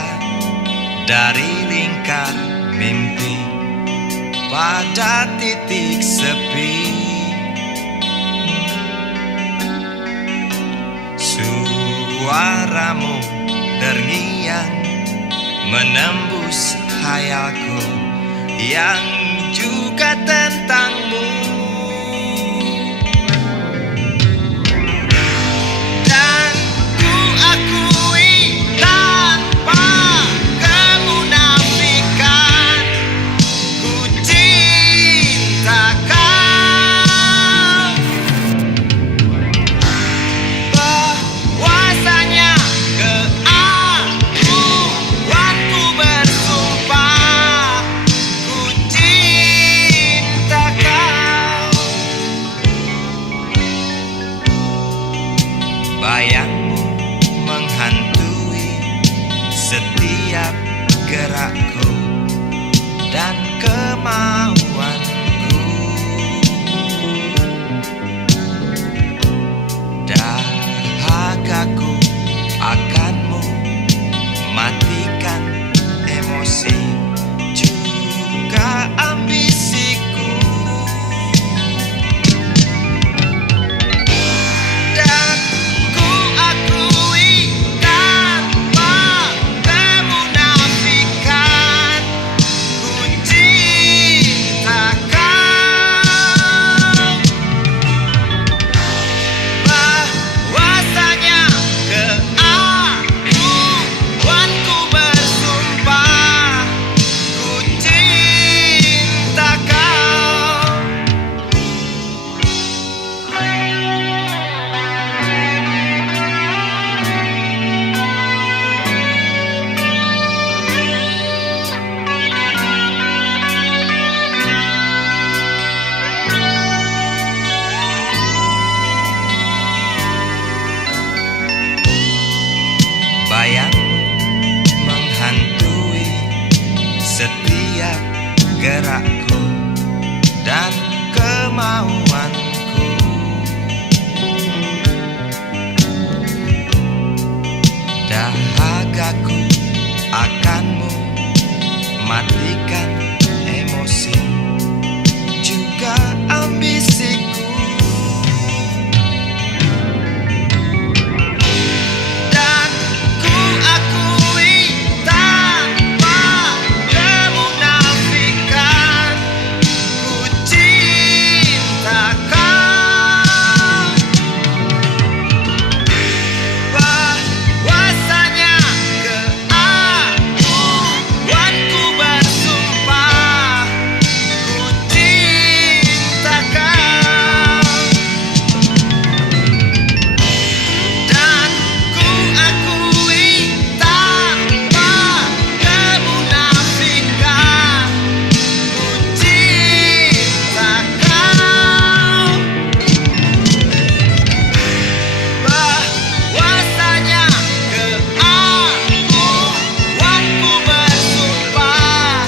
keluar dari lingkar mimpi pada titik sepi. Suaramu terngiang menembus hayalku yang juga tentangmu. Dan ku akui tanpa kemunafikan, ku cinta kau. Bahwasanya keakuanku bersumpah, ku cinta kau. Bayangmu menghantui setiap gerakku dan kemauanku. Dahagaku akanmu matikan emosi juga ambisiku. Dan ku akui tanpa kemunafikan, ku cinta kau. Bahwasanya keakuanku bersumpah, ku cinta kau. Bayangmu menghantui setiap gerakku dan kemauanku. Dahagaku akanmu matikan emosi juga ambisiku. Dan ku akui tanpa kemunafikan, ku cinta kau. Bahwasanya keakuanku bersumpah, ku cinta kau. Dan ku akui tanpa kemunafikan, ku cinta kau. Bahwasanya keakuanku bersumpah,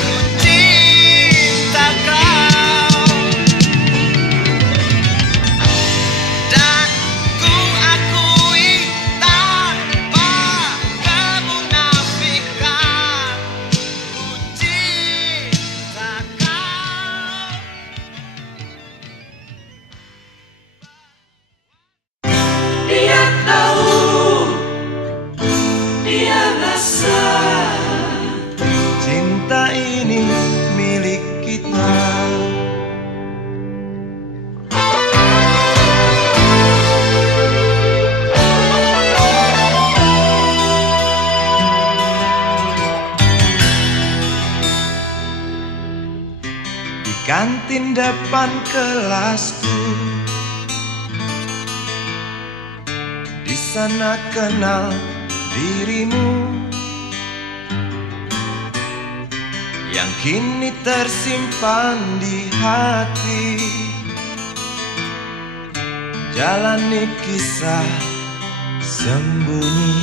ku cinta kau. Dan ku akui tanpa kemunafikan, ku cinta kau. Dia tahu, dia rasa. Cinta ini milik kita. Di kantin depan kelasku, di sana kenal dirimu yang kini tersimpan di hati. Jalani kisah sembunyi.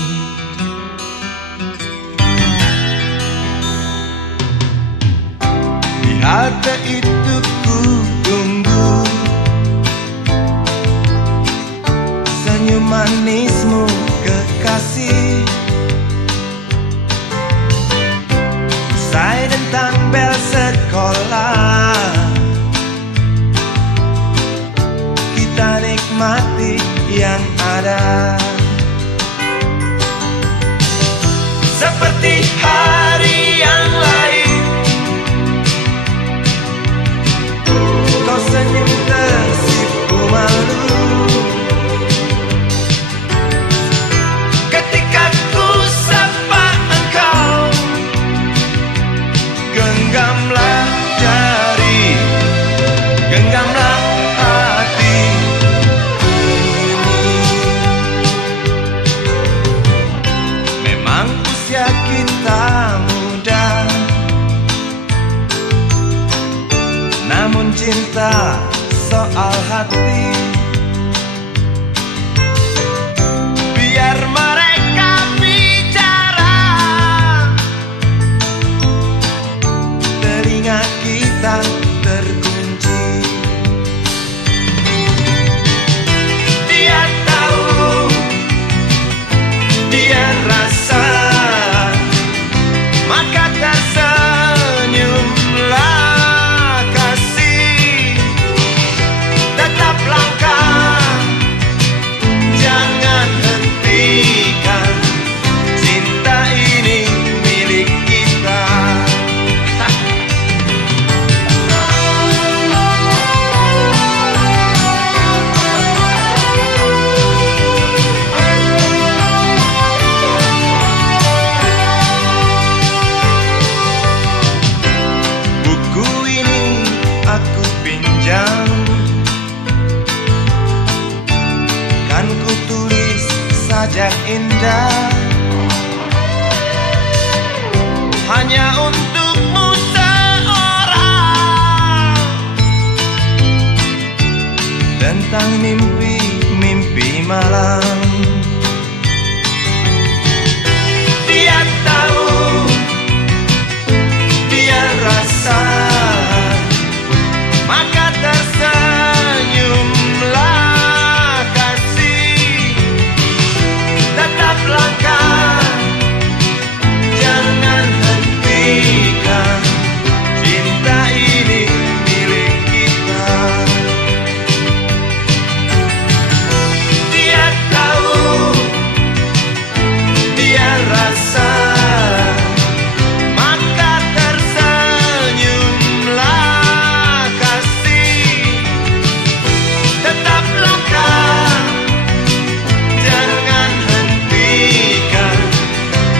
Di halte itu ku tunggu senyum manismu kekasih. cinta, soal hati. Biar mereka bicara, telinga kita terkunci. Dia tahu, dia rasa, maka tersenyumlah kasih. Tetap langkah, jangan hentikan, cinta ini milik kita. Buku ini aku pinjam, kan ku tulis sajak indah, hanya untukmu seorang, tentang mimpi-mimpi malam. Dia tahu, dia rasa, maka tersenyumlah kasih. Tetap langkah, jangan hentikan, cinta ini milik kita. Dia tahu, dia rasa, maka tersenyumlah kasih. Tetap langkah, jangan hentikan,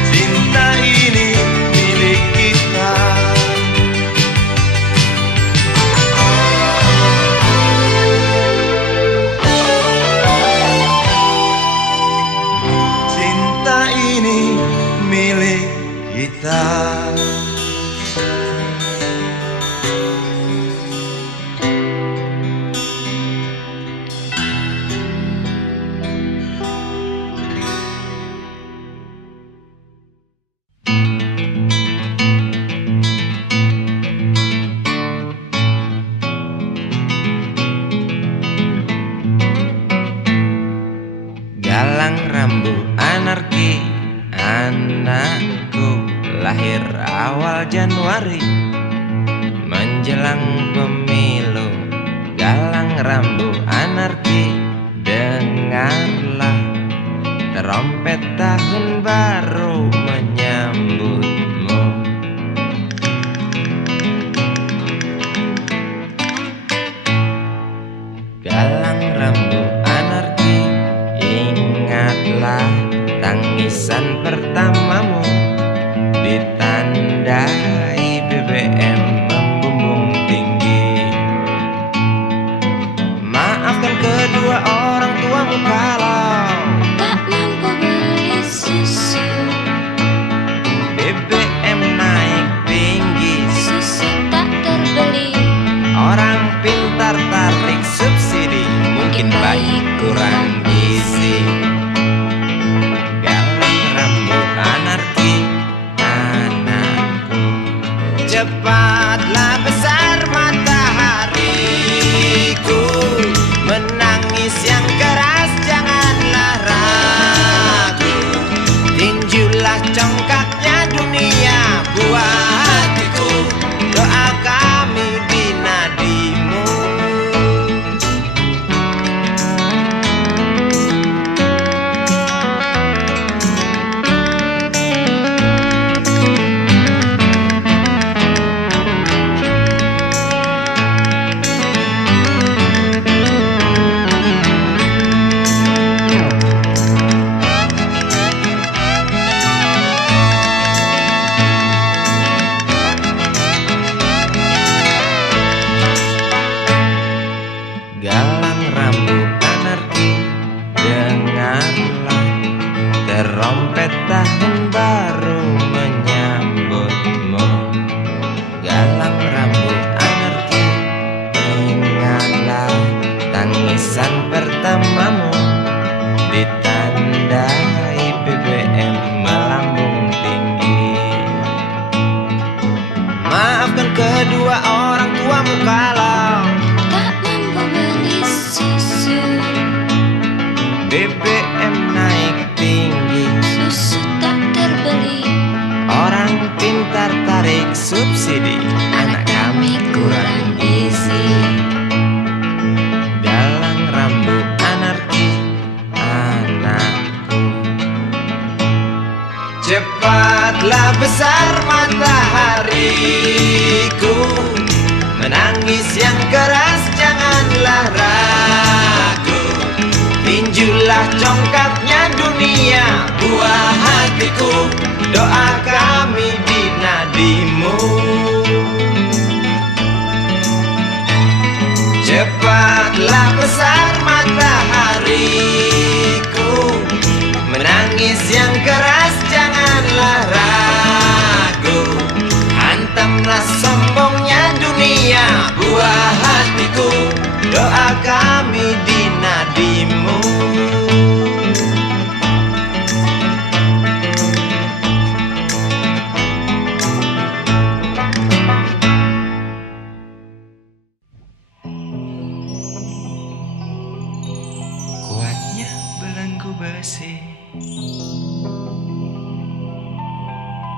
cinta ini milik kita. Cinta ini milik kita. Galang rambut anarki, anakku lahir awal Januari menjelang pemilu. Galang rambut anarki, dengarlah trompet tahun baru menyambutmu. Galang rambut anarki, ingatlah tangisan pertamamu, ditandai BBM membumbung tinggi. Maafkan kedua orang tuamu kalau tak mampu beli susu, BBM naik tinggi. susu tak terbeli. Orang pintar tarik subsidi, mungkin bayi kurang gizi. Galang rambut anarki, anakku, cepatlah besar matahariku. Menangis yang keras janganlah ragu, tinjulah congkaknya dunia buat hatiku. Doa kami di nadimu. Galang rambut anarki, dengarlah terompet tahun baru menyambutmu. Galang rambut anarki, kedua orang tuamu kalau tak mampu beli susu. BBM naik tinggi, Susu tak terbeli. orang pintar tarik subsidi, Anak kami kurang gizi. dalang rambut anarki anakku. Cepatlah besar matahariku, menangis yang keras janganlah ragu. Tinjulah congkaknya dunia, buah hatiku, doa kami di nadimu. Cepatlah besar matahariku, menangis yang keras janganlah ragu. Hantamlah sombongnya dunia, buah hatiku, doa kami di nadimu. Kuatnya belenggu besi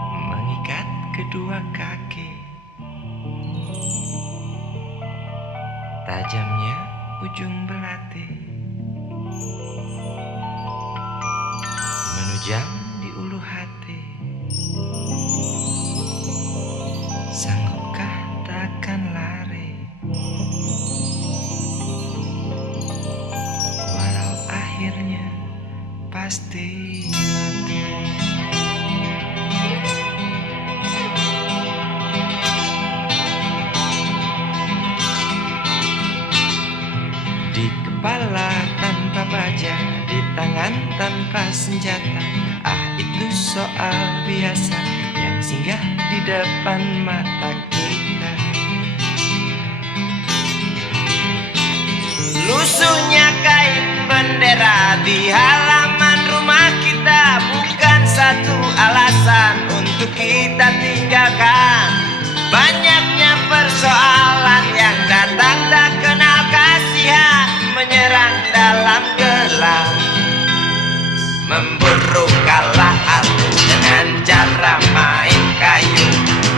mengikat kedua kaki, tajamnya ujung belati menujam di ulu hati. Sanggupkah takkan lari, walau akhirnya pasti mati. Di kepala tanpa baja, di tangan tanpa senjata. Ah, itu soal biasa yang singgah di depan mata kita. Lusuhnya kain bendera di halaman rumah kita bukan satu alasan untuk kita tinggalkan. Banyaknya persoalan yang datang tak kenal kasihan, menyerang dalam gelap, memburu kalah hati dengan cara main kayu.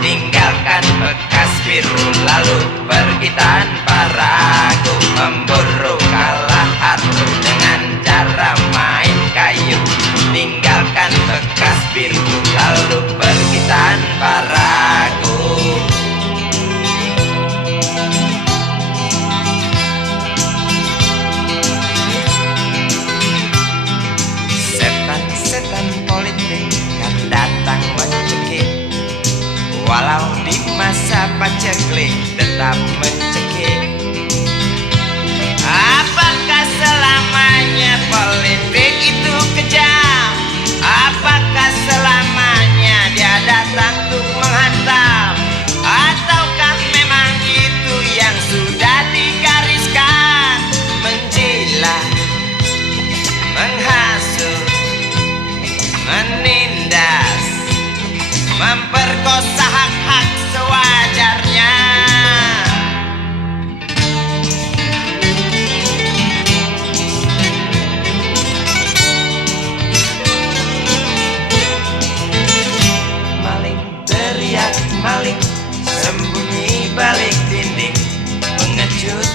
Tinggalkan bekas biru lalu pergi tanpa ragu, memburu kalah hati dengan cara main kayu. Tinggalkan bekas biru lalu pergi tanpa ragu. Setan politik kan datang mencekik, walau di masa paceklik tetap mencekik. Apakah selamanya politik itu kejam? Apakah selamanya dia datang untuk menghantam? Ataukah memang itu yang sudah digariskan? Menjilat, menghasut, menindas, memperkosa hak-hak sewajarnya. Maling teriak maling, sembunyi balik dinding, pengecut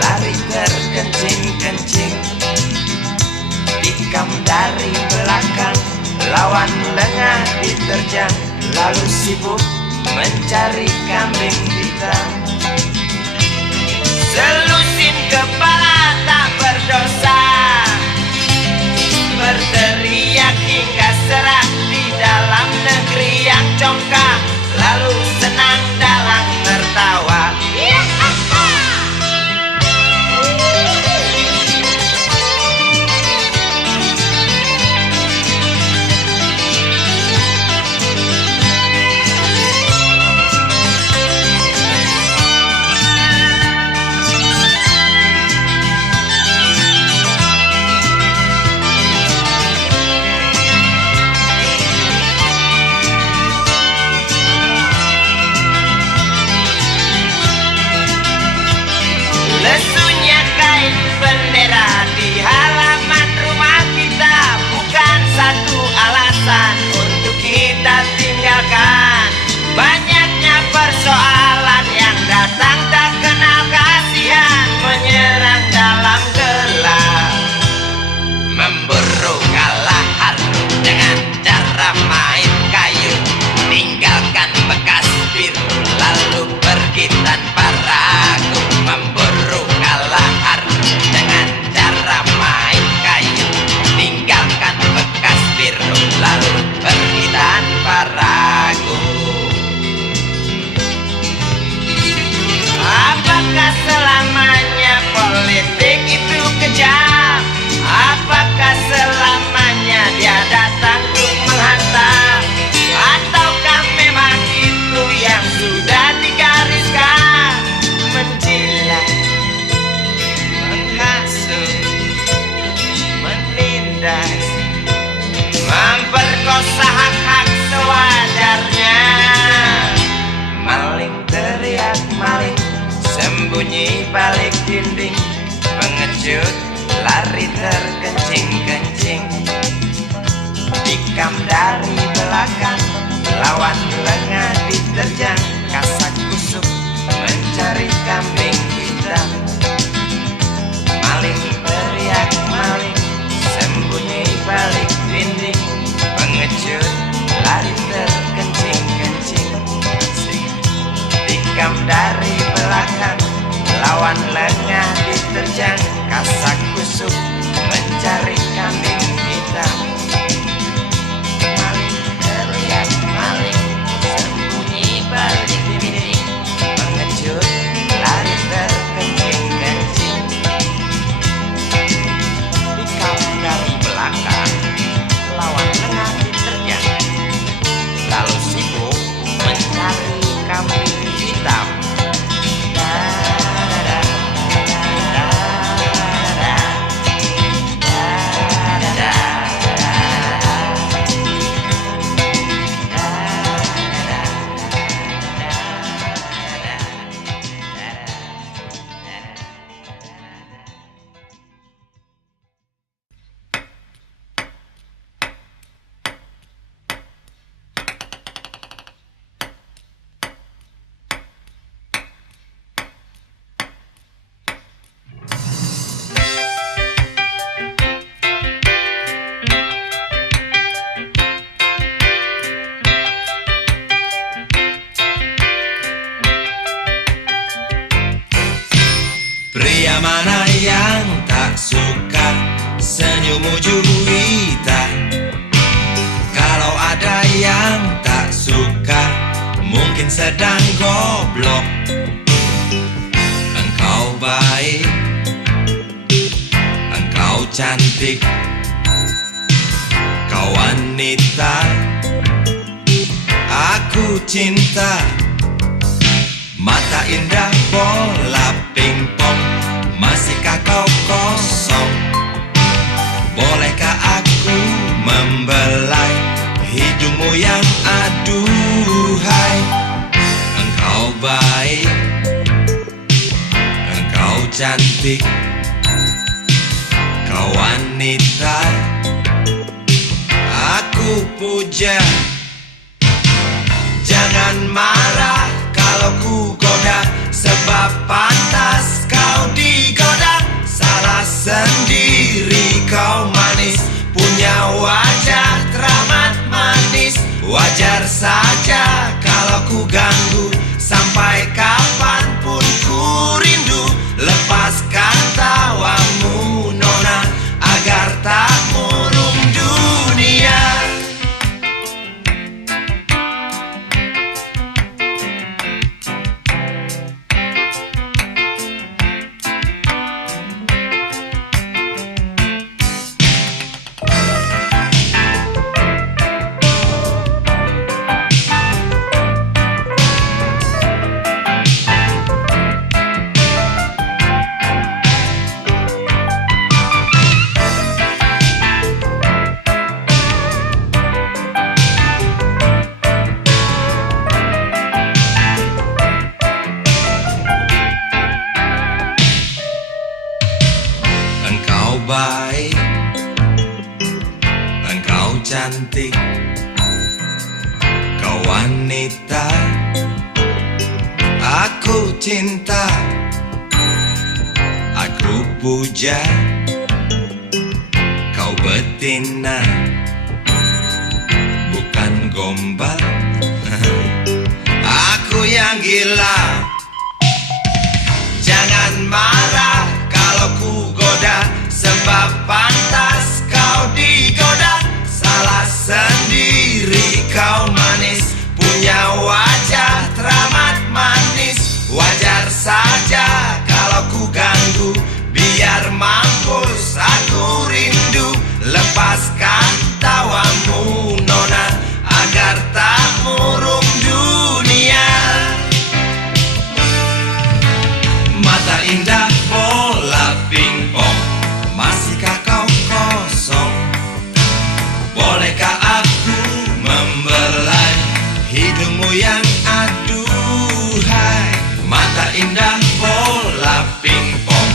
lari terkencing-kencing, tikam dari belakang, lawan lengah diterjang, lalu sibuk mencari kambing hitam. Selusin kepala tak berdosa, berteriak hingga serak di dalam negeri yang congkak, lalu senang dalam tertawa. sedang goblok. Engkau baik, engkau cantik, kau wanita aku cinta. Mata indah bola pingpong, masihkah kau kosong? Bolehkah aku membelai hidungmu yang aduhai? Engkau baik, engkau cantik, kau wanita aku puja. Jangan marah kalau ku goda, sebab pantas kau digoda. Salah sendiri kau manis, punya wajah teramat manis. Wajar saja kalau ku ganggu, sampai kapanpun ku rindu. Lepaskan tawamu nona, agar tak murung dunia. Engkau baik, engkau cantik, kau wanita aku cinta. Aku puja kau betina, bukan gombal. Aku yang gila. Jangan marah kalau ku goda, sebab pantas kau digoda. Salah sendiri kau manis, punya wajah teramat manis. Wajar saja kalau ku ganggu, biar mampus aku rindu. Lepaskan tawamu nona, agar tak murung dunia. Mata indah bola pingpong, masihkah kau kosong? Bolehkah aku membelai hidungmu yang aduhai? Mata indah bola pingpong,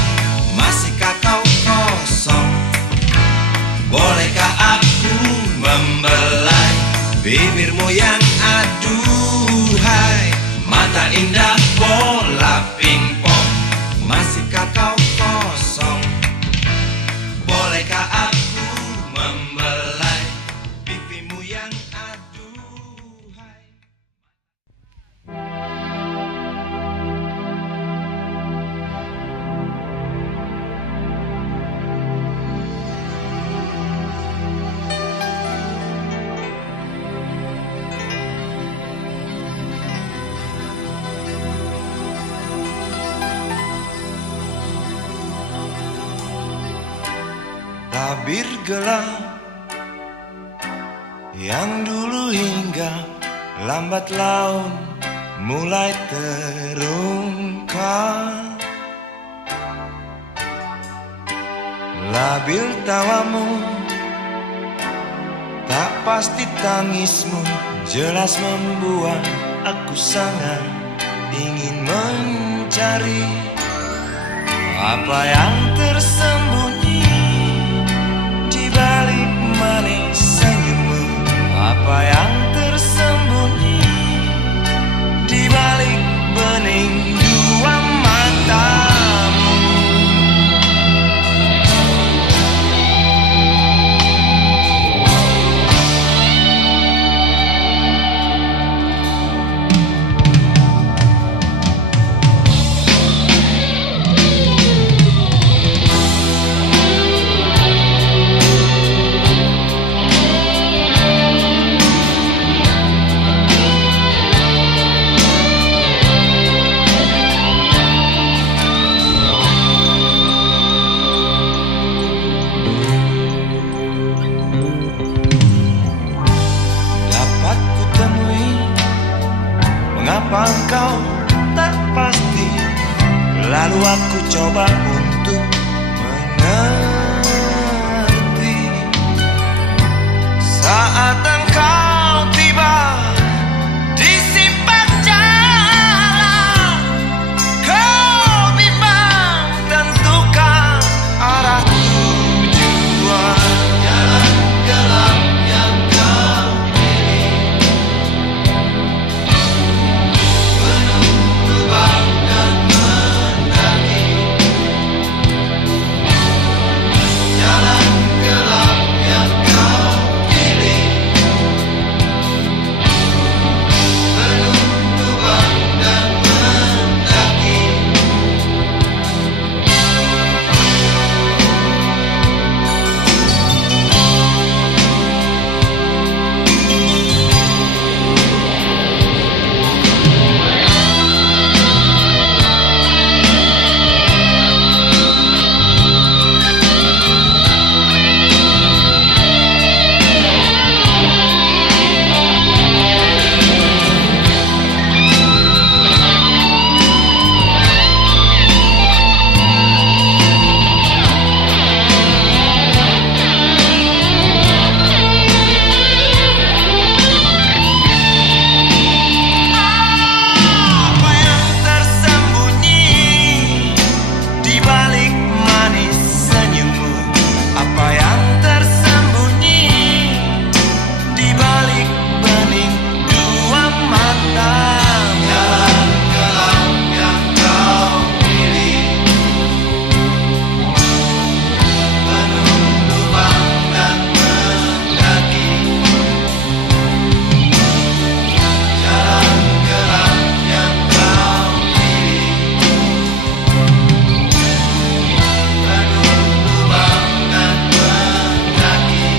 masihkah kau kosong? Bolehkah aku membelai bibirmu yang aduhai? Mata indah bola pingpong, masihkah kau kosong? Bolehkah aku membelai pipimu yang aduhai? Tabir gelap yang dulu hingga lambat laun mulai terungkap. Labil tawamu, tak pasti tangismu, jelas membuat aku sangat ingin mencari apa yang tersembunyi di balik manis senyummu. Apa yang tersembunyi di balik bening dua matamu. mengapa kau tak pasti. Lalu aku coba untuk mengerti. Saat engkau tiba di simpang jalan, kau bimbang tentukan arah tujuan. Jalan gelap yang kau pilih, penuh lubang dan mendaki. Jalan gelap yang kau pilih, penuh lubang dan mendaki. Apa yang tersembunyi di balik manis senyummu? Apa yang tersembunyi di balik bening dua matamu? Jalan gelap yang kau pilih, penuh lubang dan mendaki. Jalan gelap yang kau pilih, penuh lubang dan mendaki.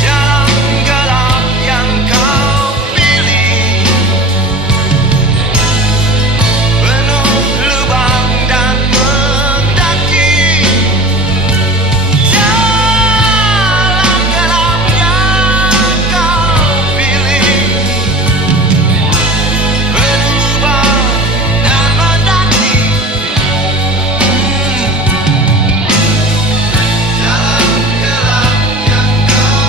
Jalan gelap yang kau pilih, penuh lubang dan mendaki. Jalan gelap yang kau pilih, penuh lubang dan mendaki. Jalan gelap yang kau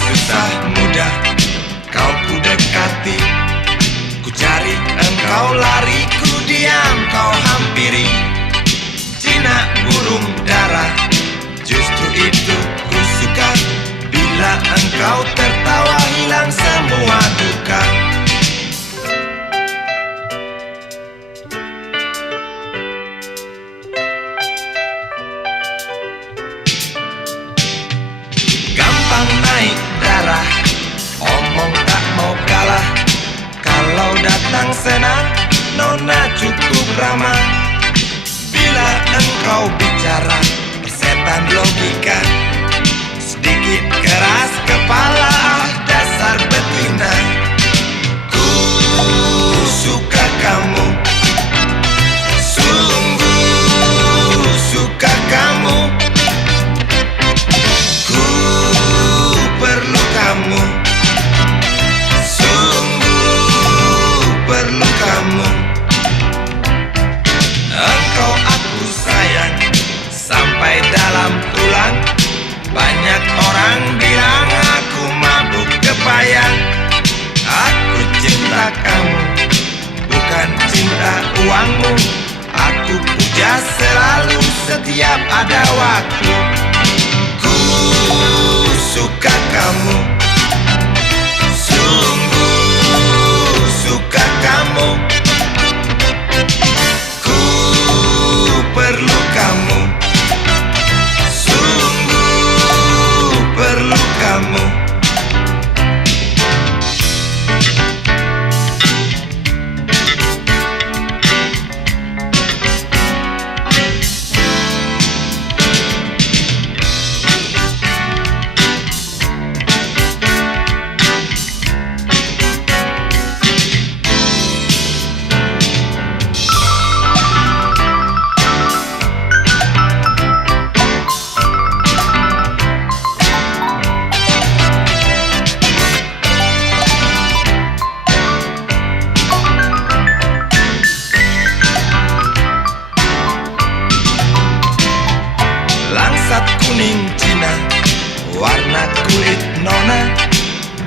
susah mudah kau ku dekati, ku cari engkau lari, ku diam kau hampiri. Jinak burung dara, justru itu ku suka. Bila engkau tertawa hilang semua duka. Gampang naik darah, omong tak mau kalah. Kalau datang senang, nona cukup ramah. Bila engkau bicara, persetan logika. Sedikit keras kepala, dasar betina. Ku suka kamu, sungguh suka kamu. Ku perlu kamu, sungguh perlu kamu. Engkau aku sayang sampai dalam tulang. Banyak orang bilang aku mabuk kepayang. Aku cinta kamu, bukan cinta uangmu. Aku puja selalu setiap ada waktu. Ku suka kamu, warna kulit nona,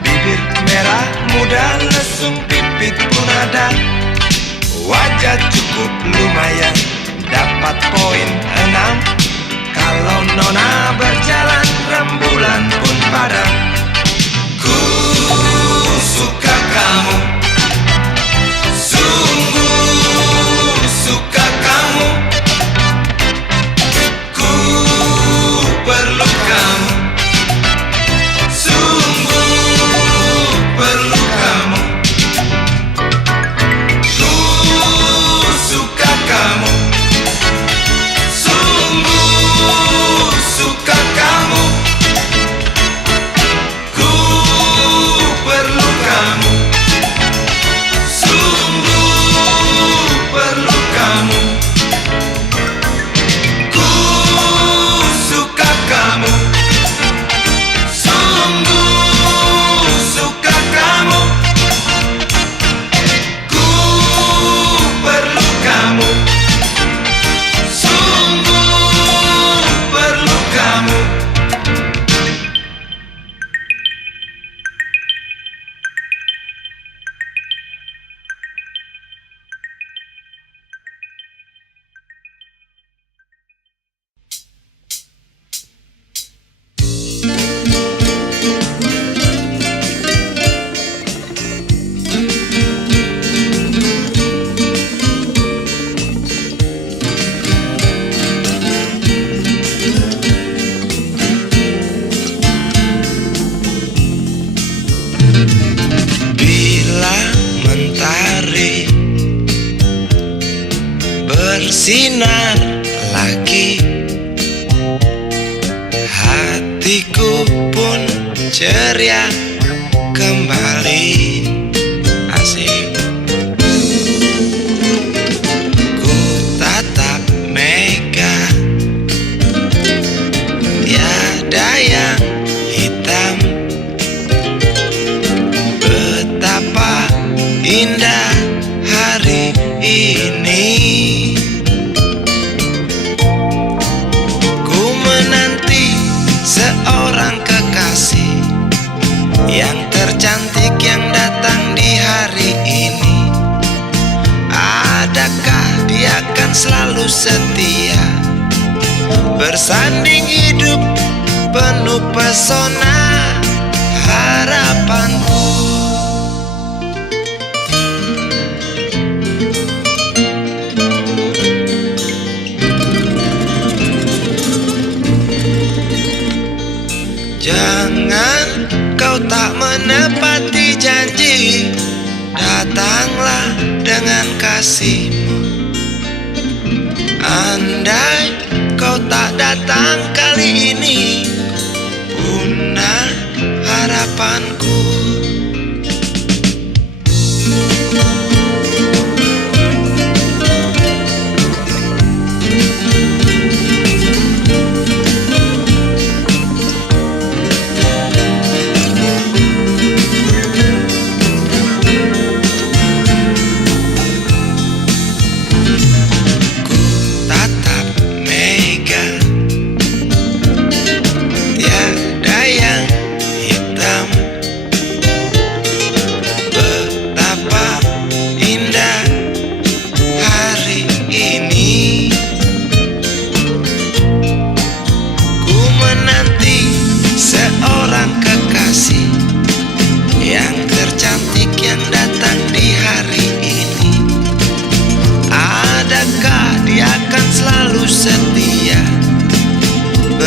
bibir merah muda, lesung pipit pun ada. Wajah cukup lumayan, dapat poin 6. Kalau nona berjalan, rembulan pun padam. Ku suka kamu, sungguh suka kamu. Ku perlu kamu, sungguh perlu kamu. Ku suka kamu, sungguh suka kamu. Ku perlu kamu, sungguh perlu kamu. Ku suka kamu, sungguh suka kamu. Ku perlu kamu, sungguh perlu kamu. Bila mentari bersinar lagi, hatiku pun ceria kembali. Asik. Ku tatap mega, tiada yang hitam. Betapa indah hari ini. Ku menanti seorang kekasih yang tercantik yang datang di hari ini. Adakah dia akan selalu setia, bersanding hidup penuh pesona harapanku. Jangan kau tak menepati janji, datanglah dengan kasihmu. Andai kau tak datang kali ini, punah harapanku.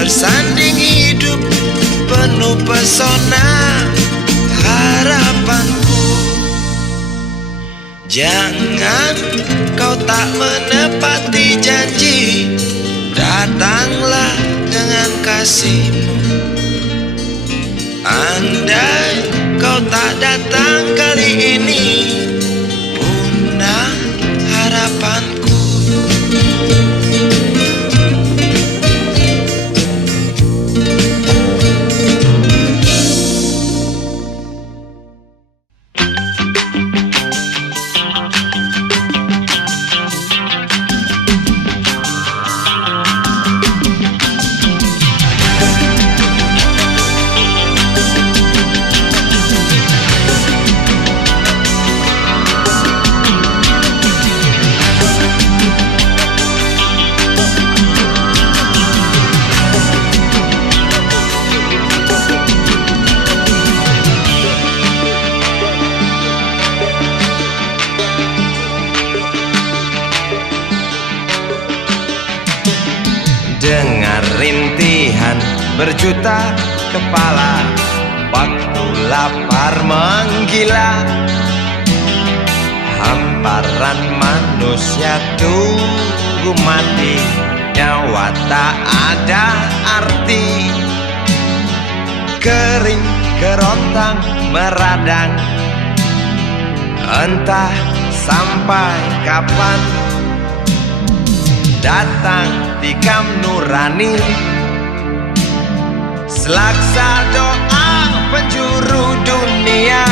bersanding hidup penuh pesona harapanku. Jangan kau tak menepati janji, datanglah dengan kasihmu. Andai kau tak datang kali ini, punah harapanku. Tuhan berjuta kepala, waktu lapar menggila, hamparan manusia tunggu mati, nyawa tak ada arti. Kering kerontang meradang, entah sampai kapan. Datang tikam nurani, selaksa doa penjuru dunia.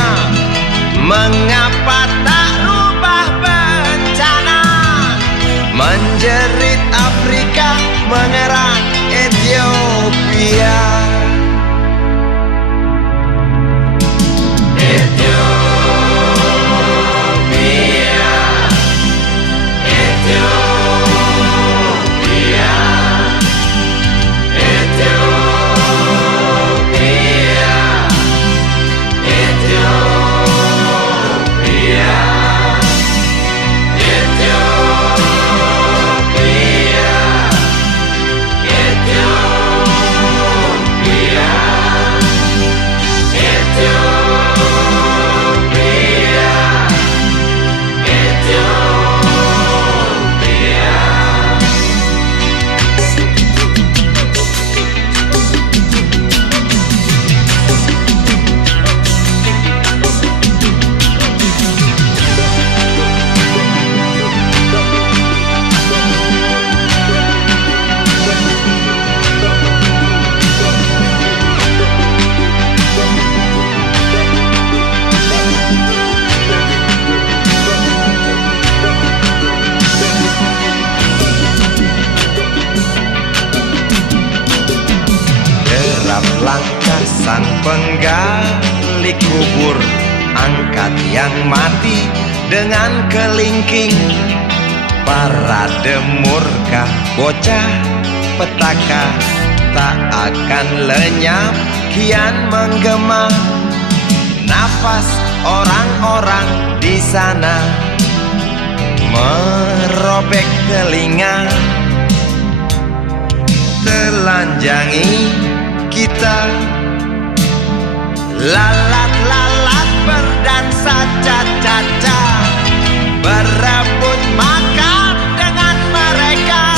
Mengapa tak rubah bencana, menjerit Afrika, mengerang Ethiopia. Langkah sang penggali kubur, angkat yang mati dengan kelingking. Parade murka bocah petaka tak akan lenyap, kian menggema. Nafas orang-orang di sana merobek telinga, telanjangi kita. Lalat-lalat berdansa caca-caca, berebut makan dengan mereka.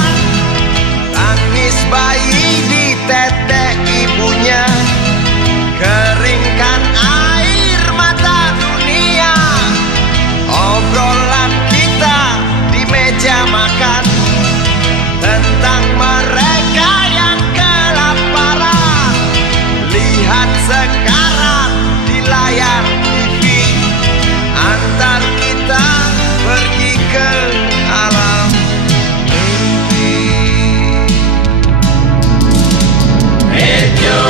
Tangis bayi di tete ibunya, keringkan air mata dunia. Obrolan kita di meja makan tentang mereka yang kelaparan. Lihat sekarang di layar TV, antar kita pergi ke alam mimpi. Ethiopia,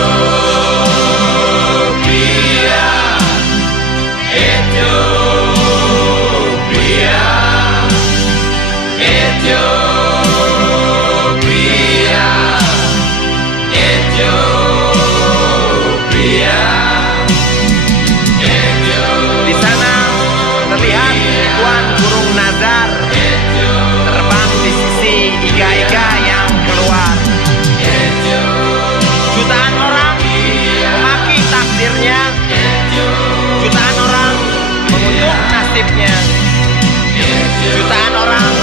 Ethiopia, Ethiopia, Ethiopia. Di sana terlihat ribuan burung nazar terbang di sisi iga-iga yang keluar. Jutaan orang memaki takdirnya, jutaan orang mengutuk nasibnya, jutaan orang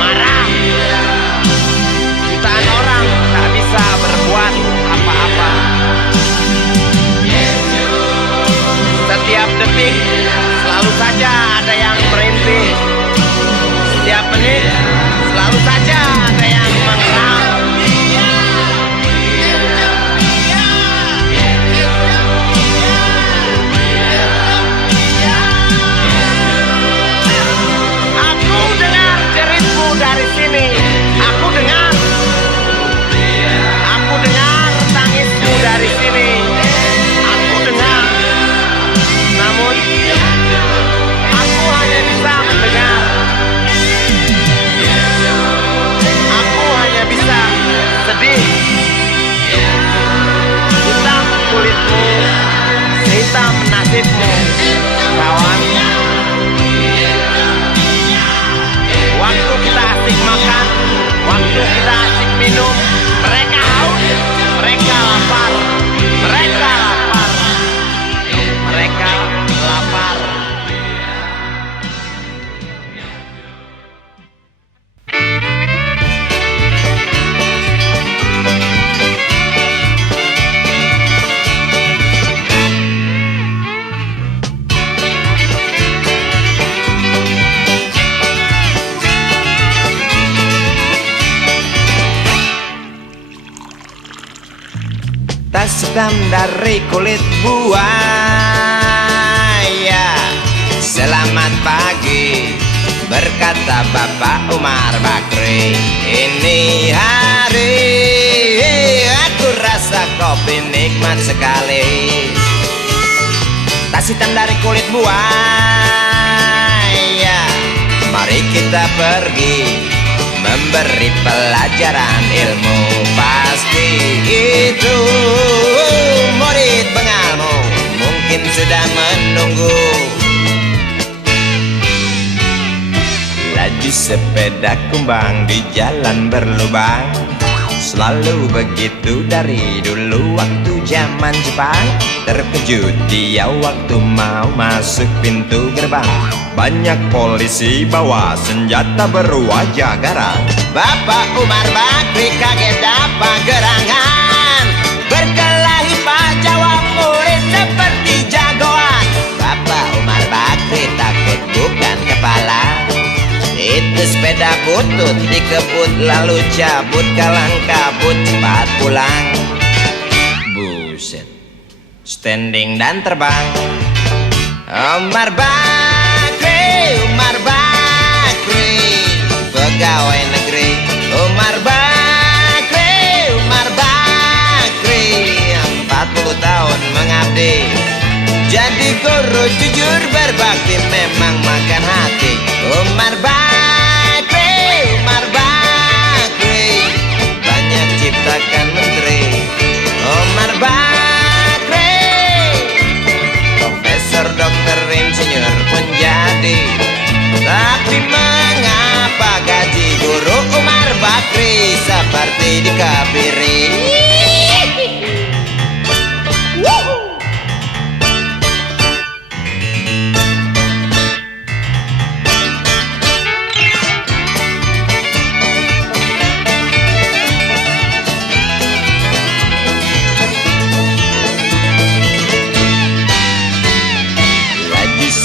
marah, jutaan orang tak bisa berbuat apa-apa. Setiap detik selalu saja ada yang merintih, setiap menit selalu saja ada yang mengerang. Aku dengar jeritmu dari sini, aku dengar tangismu dari sini, aku dengar. Namun aku hanya bisa mendengar, aku hanya bisa sedih. Hitam kulitmu, hitam nasibmu, kawan. Waktu kita asik makan, waktu kita asik minum, mereka haus, mereka hitam dari kulit buaya. Selamat pagi, berkata Bapak Umar Bakri. Ini hari aku rasa kopi nikmat sekali. Tas hitam dari kulit buaya. Mari kita pergi memberi pelajaran ilmu. Pasti itu murid pengalmu mungkin sudah menunggu. Laju sepeda kumbang di jalan berlubang, selalu begitu dari dulu waktu zaman Jepang. Terkejut dia waktu mau masuk pintu gerbang. Banyak polisi bawa senjata berwajah garang. Bapak Umar Bakri kaget dapat gerangan. Berkelahi Pak jawab murid seperti jagoan. Bapak Umar Bakri takut bukan kepala. Itu sepeda butut dikebut lalu cabut kalang kabut cepat pulang. Buset, standing dan terbang. Umar Bakri, Umar Bakri, pegawai negeri. Umar Bakri, Umar Bakri, 40 tahun mengabdi. Jadi guru jujur berbakti memang makan hati. Umar Bakri, Umar Bakri, banyak ciptakan menteri. Umar Bakri, profesor, dokter, insinyur pun jadi. Tapi mengapa gaji guru Umar Bakri seperti dikebiri?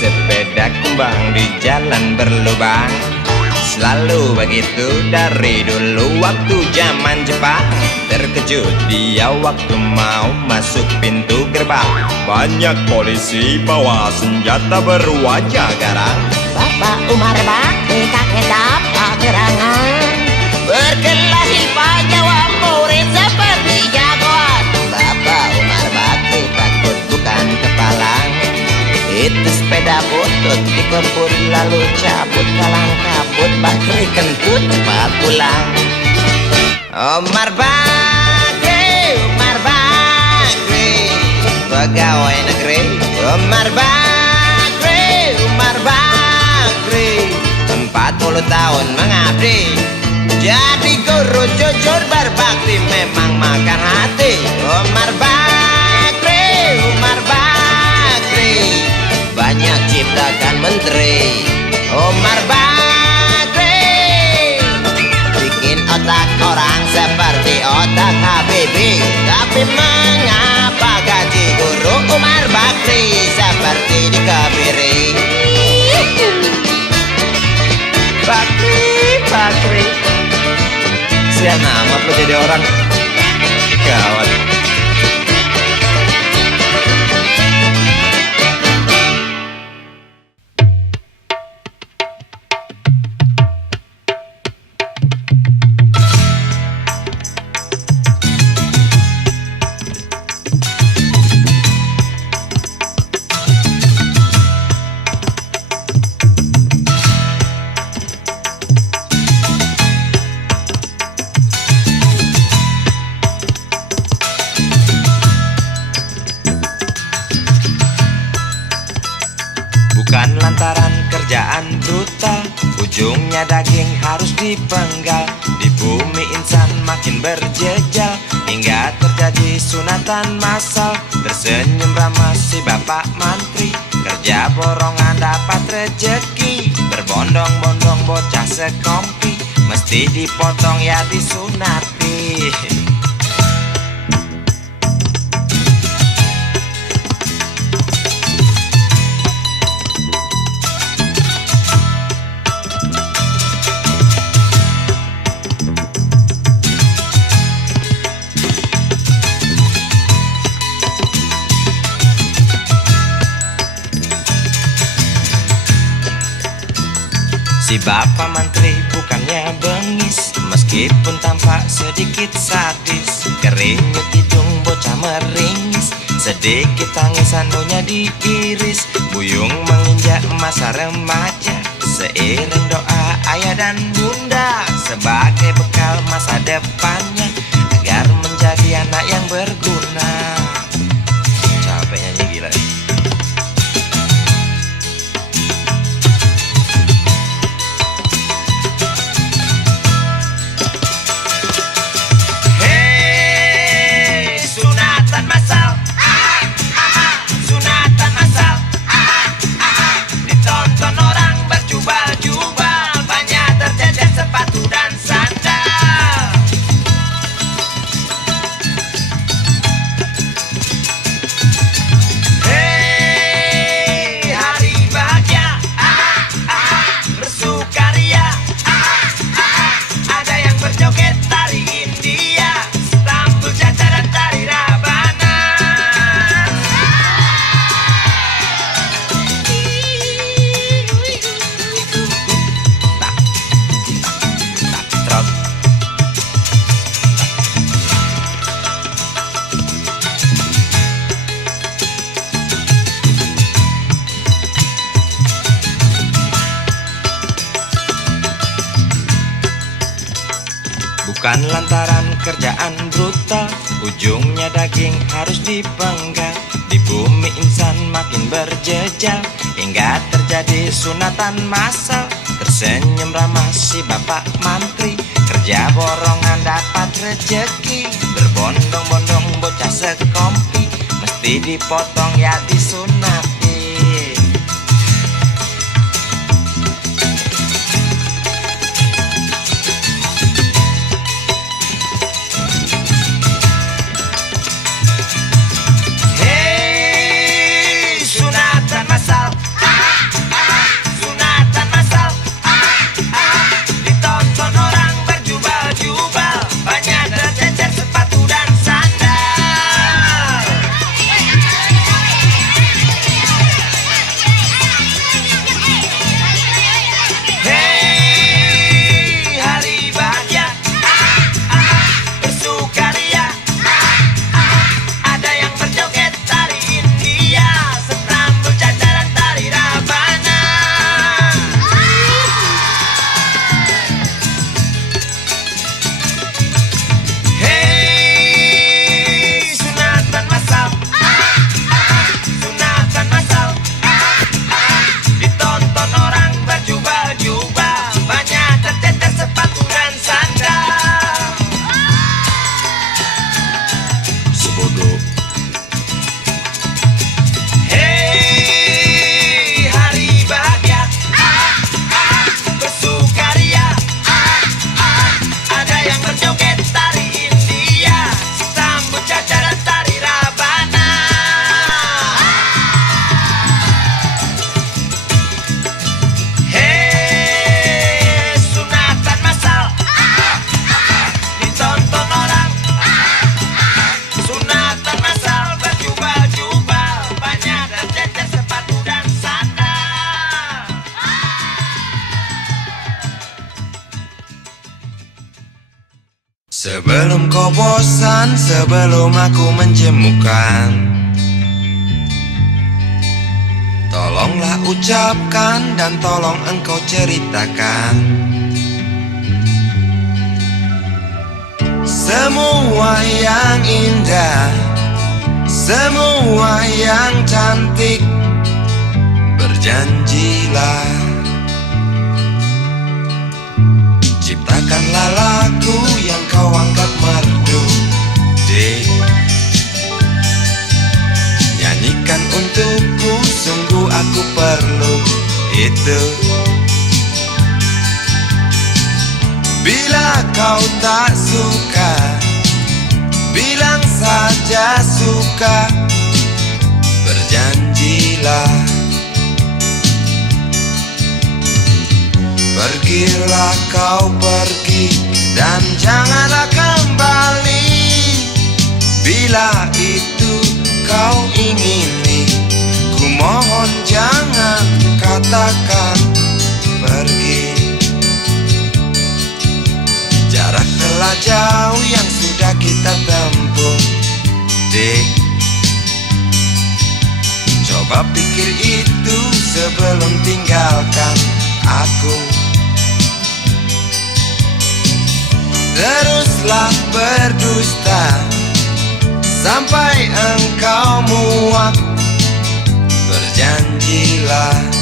Sepeda kumbang di jalan berlubang, selalu begitu dari dulu waktu zaman Jepang. Terkejut dia waktu mau masuk pintu gerbang. Banyak polisi bawa senjata berwajah garang. Bapak Umar Bakri kaget dapat gerangan. Berkelahi Pak jawab murid seperti jagoan. Bapak Umar Bakri takut bukan kepala. Itu sepeda butut dikebut lalu cabut kalang kabut. Bakri kentut cepat pulang. Umar Bakri, Umar Bakri, pegawai negeri. Umar Bakri, Umar Bakri, 40 tahun mengabdi. Jadi guru jujur berbakti memang makan hati. Umar Bakri, Umar Bakri, banyak ciptakan menteri. Umar Bakri bikin otak orang seperti otak Habibie. Tapi mengapa gaji guru Umar Bakri seperti dikebiri? Bakri, Bakri, sian amat lo jadi orang. Gawat. Bukan lantaran kerjaan brutal, ujungnya daging harus dipenggal. Di bumi insan makin berjejal, hingga terjadi sunatan massal. Tersenyum ramah si Bapak Mantri, kerja borongan dapat rejeki. Berbondong-bondong bocah sekompi, mesti dipotong ya disunati. Si Bapak Menteri bukannya bengis, meskipun tampak sedikit sadis. Keringat hidung bocah meringis, sedikit tangis sandunya diiris. Buyung menginjak masa remaja, seiring doa ayah dan bunda, sebagai bekal masa depannya, agar menjadi anak yang berguna. Capek nyanyi gila. Bukan lantaran kerjaan brutal, ujungnya daging harus dipenggal. Di bumi insan makin berjejal, hingga terjadi sunatan massal. Tersenyum ramah si Bapak Mantri, kerja borongan dapat rejeki. Berbondong-bondong bocah sekompi, mesti dipotong ya disunati. Sebelum kau bosan, sebelum aku menjemukan, tolonglah ucapkan dan tolong engkau ceritakan semua yang indah, semua yang cantik. Berjanjilah, ciptakanlah lagu yang kau anggap merdu, dek. Nyanyikan untukku, sungguh aku perlu itu. Bila kau tak suka, bilang saja suka. Berjanjilah, pergilah kau pergi dan janganlah kembali. Bila itu kau ingini, ku mohon jangan katakan pergi. jauh yang sudah kita tempuh, Dik. Coba pikir itu sebelum tinggalkan aku. Teruslah berdusta sampai engkau muak. Berjanjilah.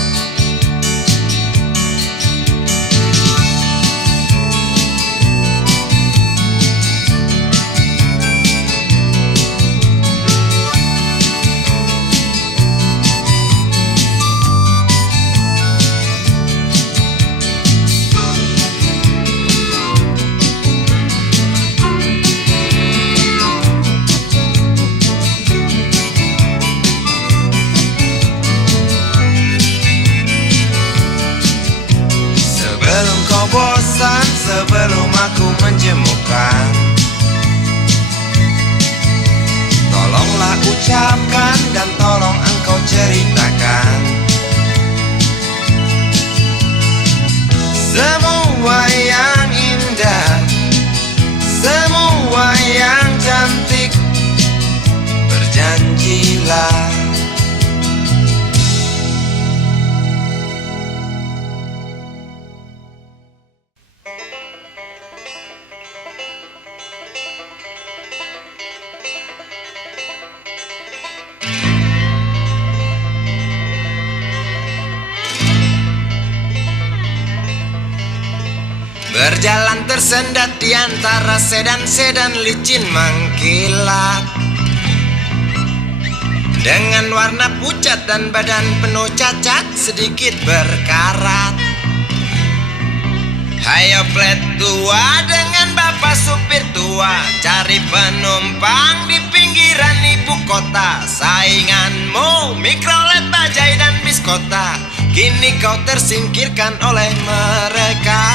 Sebelum kau bosan, sebelum aku menjemukan, tolonglah ucapkan dan tolong engkau ceritakan semua yang indah, semua yang cantik. Berjanjilah. Berjalan tersendat di antara sedan-sedan licin mengkilat, dengan warna pucat dan badan penuh cacat sedikit berkarat. Hayo plet tua dengan bapak supir tua, cari penumpang di pinggiran ibu kota. Sainganmu mikrolet, bajai dan bis kota, kini kau tersingkirkan oleh mereka.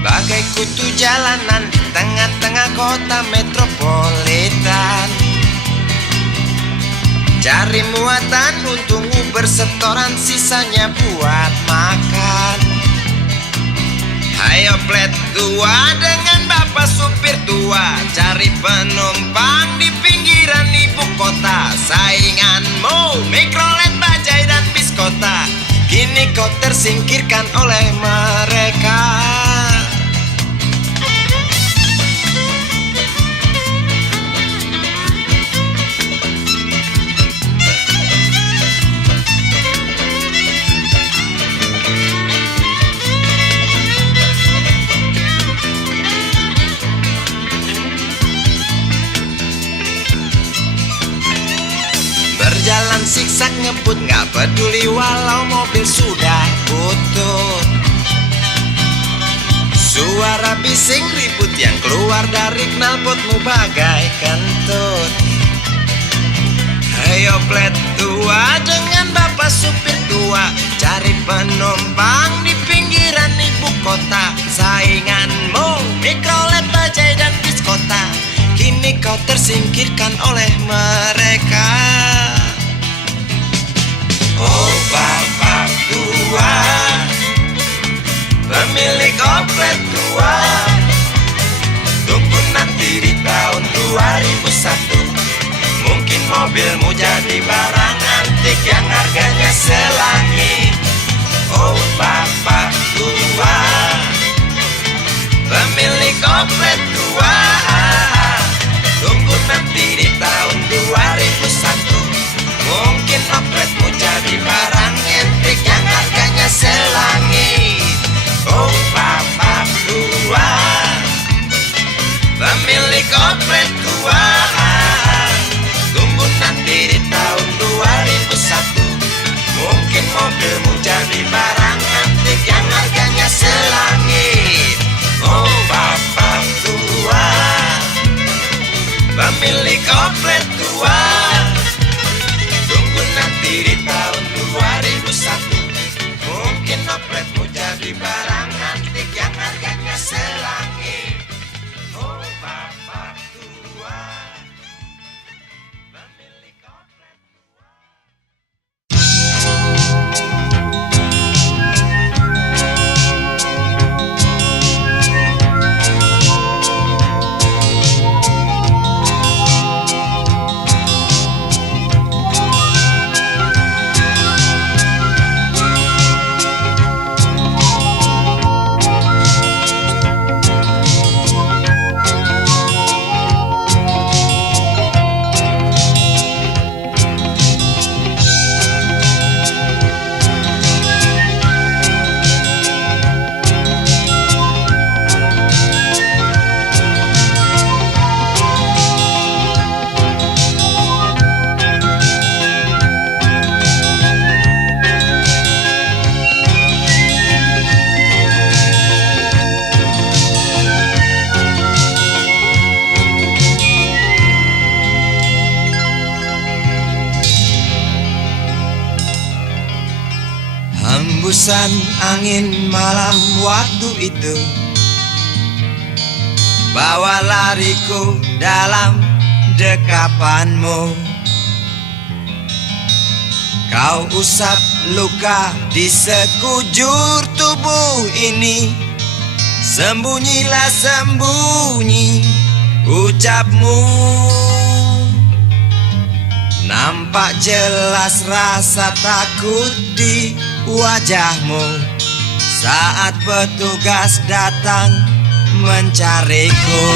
Bagai kutu jalanan di tengah-tengah kota metropolitan, cari muatan untungmu bersetoran, sisanya buat makan. Hayo plet tua dengan bapak supir tua, cari penumpang di pinggiran ibu kota. Sainganmu mikrolet, bajai dan bis kota, kini kau tersingkirkan oleh mereka. Berjalan siksak ngebut, gak peduli walau mobil sudah butut. Suara bising ribut yang keluar dari knalpotmu bagai kentut. Hayo plet tua dengan bapak supir tua, cari penumpang di pinggiran ibu kota. Sainganmu mikrolet, bajai dan bis kota, kini kau tersingkirkan oleh mereka. Oh bapak tua, pemilik oplet tua, tunggu nanti di tahun 2001, mungkin mobilmu jadi barang antik yang harganya selangit. Oh bapak tua, pemilik oplet tua, tunggu nanti di tahun 2001, mungkin opletmu jadi barang antik yang harganya selangit. Oh bapak tua, pemilik oplet tua, tunggu nanti di tahun 2001, mungkin mobilmu jadi barang antik yang harganya selangit. Oh bapak tua. Hembusan angin malam waktu itu bawa lariku dalam dekapanmu. Kau usap luka di sekujur tubuh ini. Sembunyilah sembunyi ucapmu. Nampak jelas rasa takut di wajahmu saat petugas datang mencariku.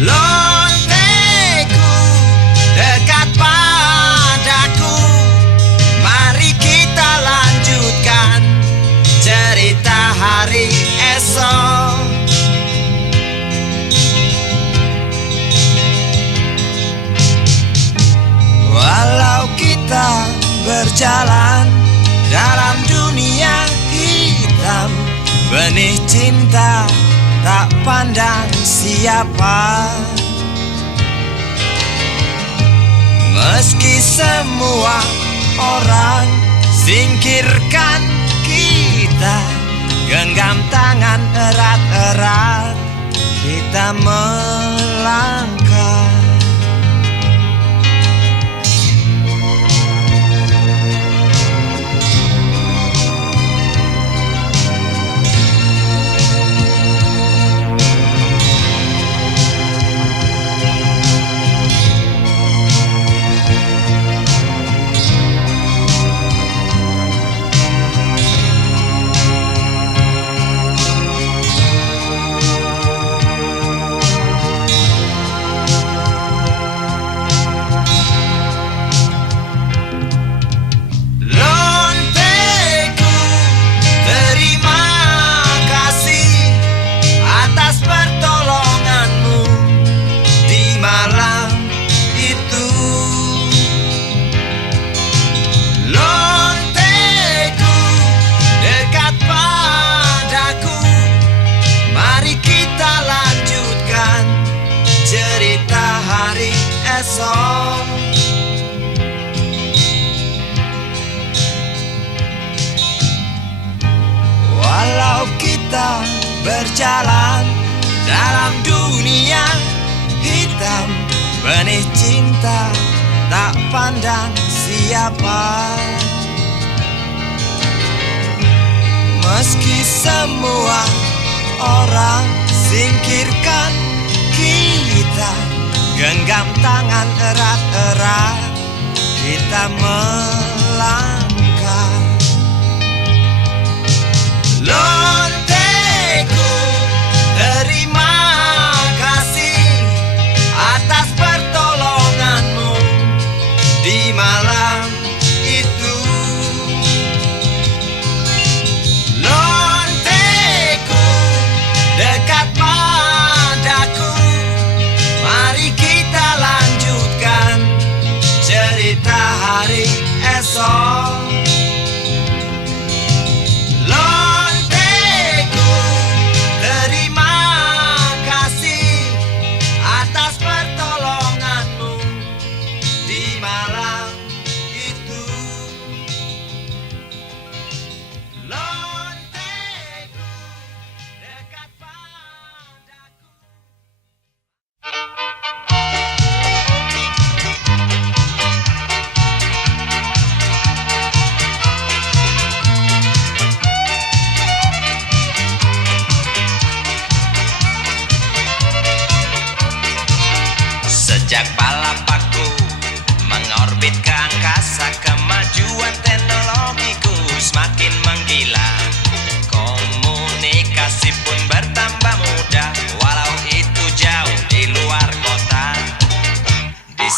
Lonteku dekat padaku, mari kita lanjutkan cerita hari esok. Walau kita berjalan dalam dunia hitam, benih cinta tak pandang siapa. Meski semua orang singkirkan kita, genggam tangan erat-erat kita melangkah. Walau kita berjalan dalam dunia hitam, benih cinta tak pandang siapa. Meski semua orang singkirkan kita, genggam tangan erat-erat kita melangkah. Lonteku, terima kasih atas pertolonganmu di malam itu. Lonteku, dekat padaku, mari kita lanjutkan cerita hari esok. Lonteku,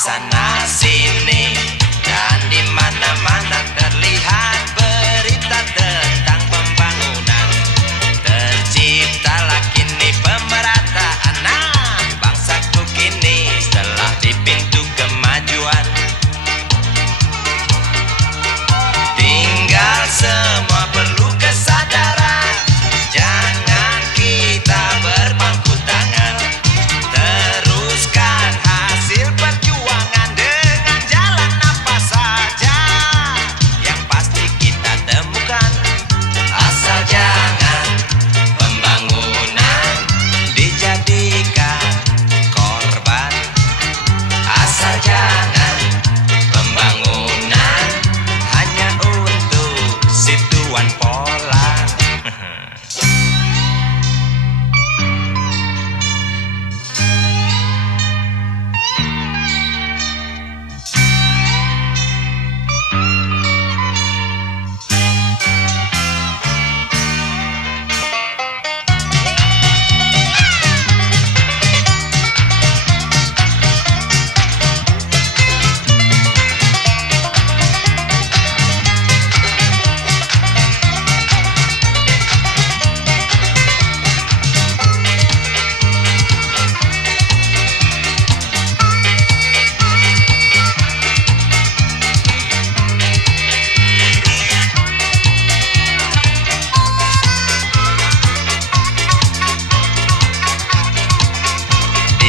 sana sini dan di mana-mana terlihat berita tentang pembangunan. Terciptalah kini pemerataan. Nah, bangsaku kini telah di pintu kemajuan. Tinggal semua perlu kesadaran. Jangan kita berpangku tangan. Teruskan hasil perjuangan dengan jalan apa saja yang pasti kita temukan. Asal jangan pembangunan dijadikan korban. Asal jangan pembangunan hanya untuk si tuan pola.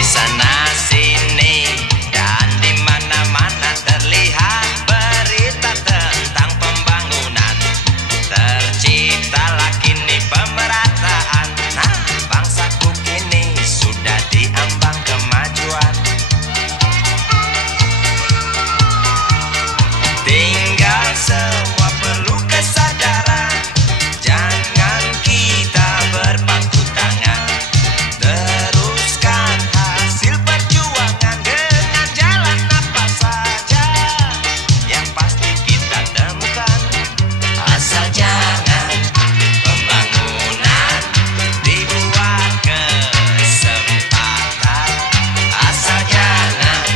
Sana sini dan di mana-mana terlihat berita tentang pembangunan. Terciptalah kini pemerataan. Nah, bangsaku kini sudah diambang kemajuan. Tinggal semua perlu kesadaran. Jangan kita berpangku tangan. Teruskan hasil perjuangan dengan jalan apa saja yang pasti kita temukan. Asal jangan pembangunan dibuat kesempatan. Asal jangan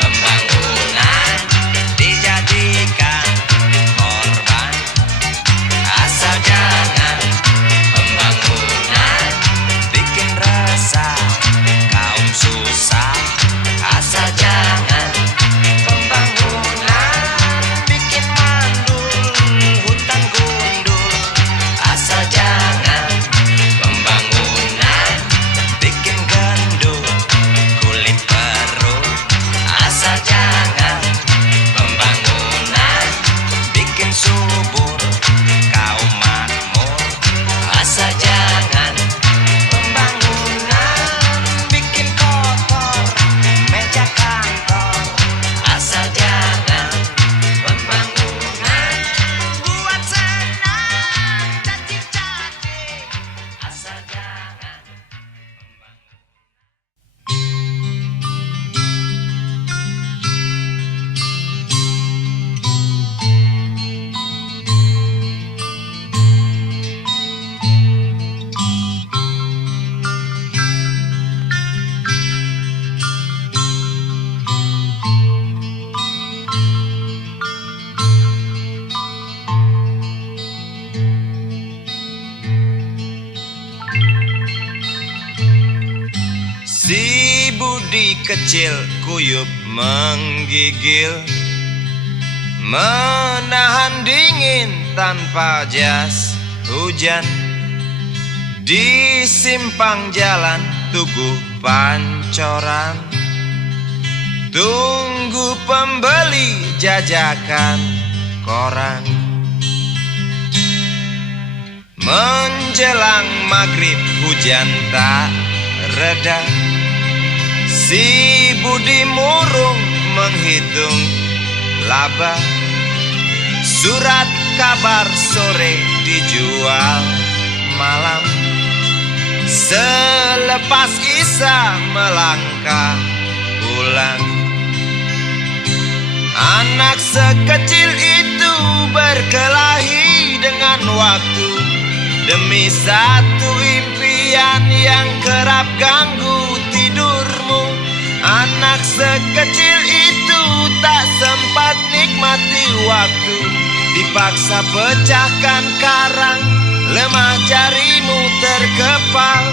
pembangunan dijadikan korban. Asal jangan pembangunan bikin resah kaum susah. Asal jangan pembangunan bikin mandul hutan gundul. Asal jangan pembangunan bikin gendut kulit perut. Asal jangan pembangunan bikin subur kaum makmur. Asal jangan pembangunan bikin kotor meja kantor. Asal jangan pembangunan buat senang caci-caci. Asal jangan si Budi kecil kuyup menggigil, menahan dingin tanpa jas hujan. Di simpang jalan Tugu Pancoran, tunggu pembeli jajakan koran. Menjelang maghrib hujan tak reda, si Budi murung menghitung laba. Surat kabar sore dijual malam. Selepas Isya melangkah pulang. Anak sekecil itu berkelahi dengan waktu demi satu impian yang kerap ganggu tidurmu. Anak sekecil itu dipaksa pecahkan karang, lemah jarimu terkepal.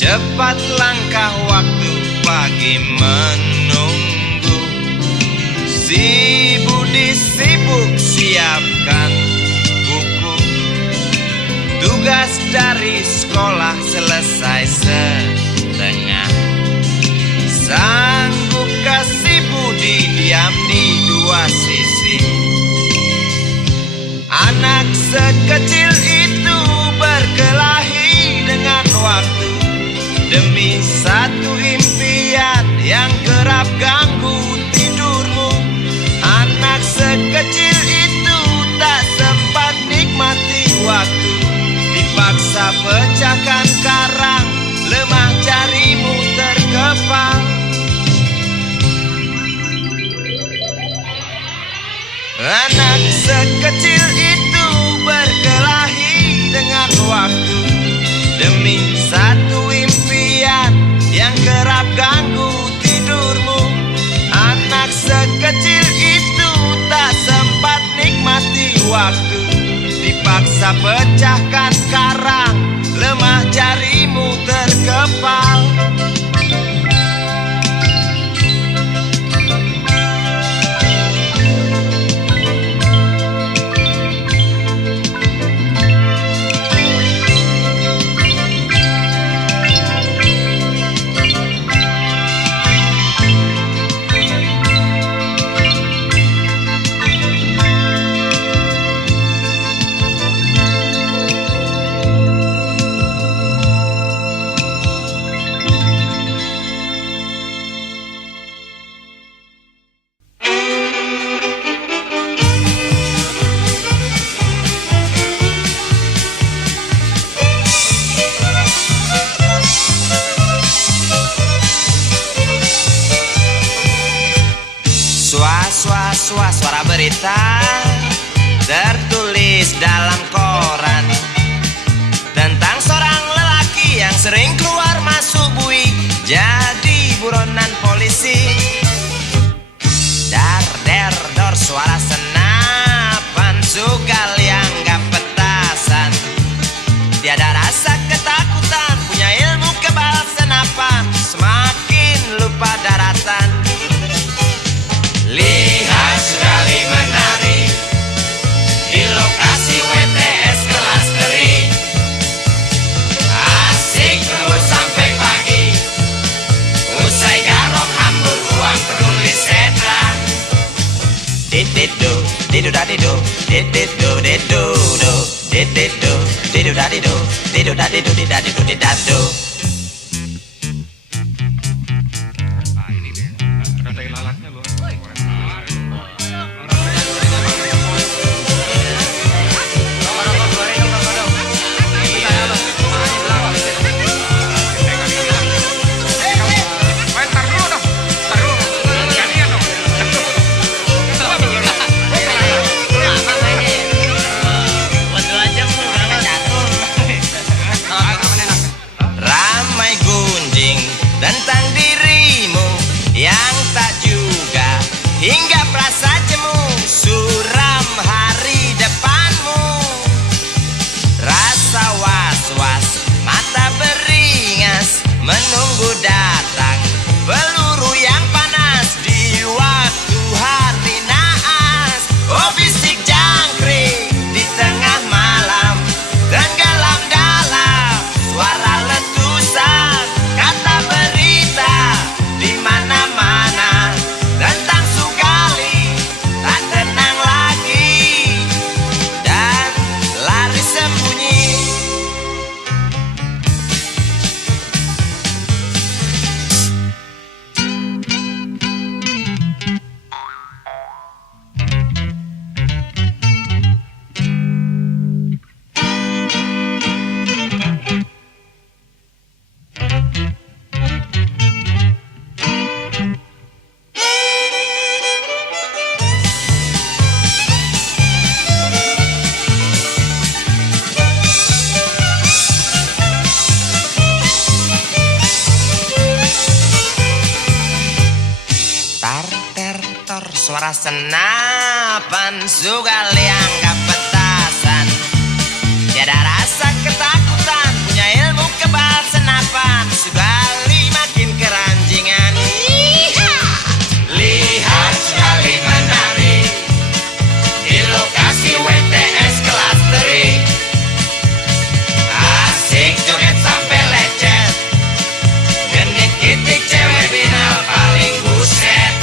Cepat langkah waktu pagi menunggu, si Budi sibuk siapkan buku. Tugas dari sekolah selesai setengah. Sanggupkah si Budi diam di dua sisi? Anak sekecil itu berkelahi dengan waktu demi satu impian yang kerap ganggu tidurmu. Anak sekecil itu tak sempat nikmati waktu, dipaksa pecahkan karang, lemah jarimu terkepal. Anak sekecil itu berkelahi dengan waktu demi satu impian yang kerap ganggu tidurmu. Anak sekecil itu tak sempat nikmati waktu, dipaksa pecahkan karang, lemah jarimu terkepal. Suara berita tertulis dalam koran tentang seorang lelaki yang sering keluar masuk bui jadi buronan polisi. Dar der dor suara senapan, sugal yang gak petasan, tiada rasa ketakutan, punya ilmu kebal senapan, semakin lupa daratan. Lihat sekali menari di lokasi WTS kelas kering, asik terus sampai pagi, usai garong hambur uang peduli setan. Dididu, didu dadidu, dididu didu do, dididu, didu dadidu, didu dadidu didadidu didadu. Tar-ter-tor suara senapan Sugal yang gak petasan. Tiada rasa ketakutan, punya ilmu kebal senapan. Sugali makin keranjingan. Lihat sekali menari di lokasi WTS kelas teri. Asik joget sampai lecet, genit kitik cewek binal paling buset.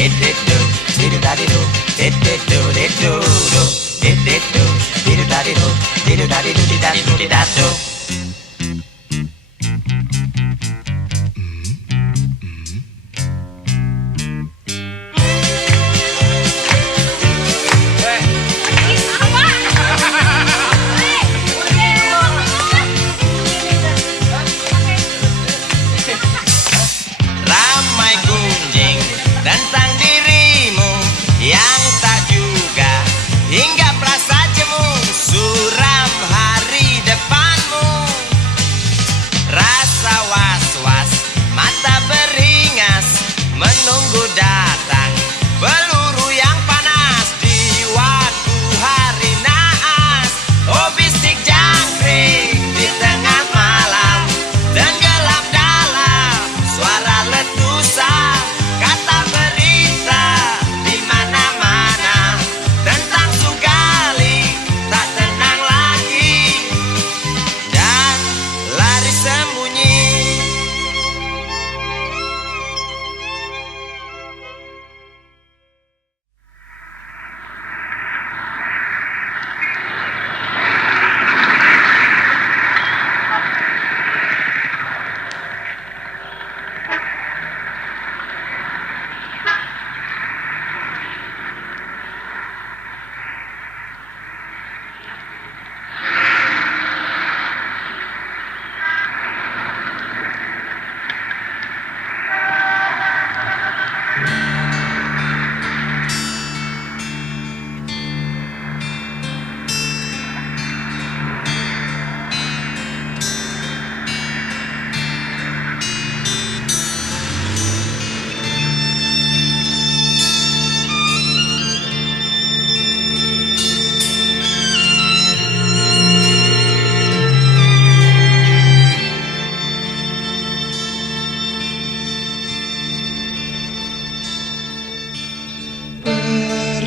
Dididu, didudadidu, dididu, didudu, dididu, didudadidu, didudadidu, didadidu, didadu. Ramai gunjing tentang dirimu yang tak juga hingga perasa jemu. Suram hari depanmu, rasa was-was, mata beringas menunggu datang peluru yang panas di waktu hari naas. Oh bistik jangkrik di tengah malam, tenggelam dalam suara letusan. Kata berita di mana-mana tentang Sugali tak tenang lagi dan lari sembunyi.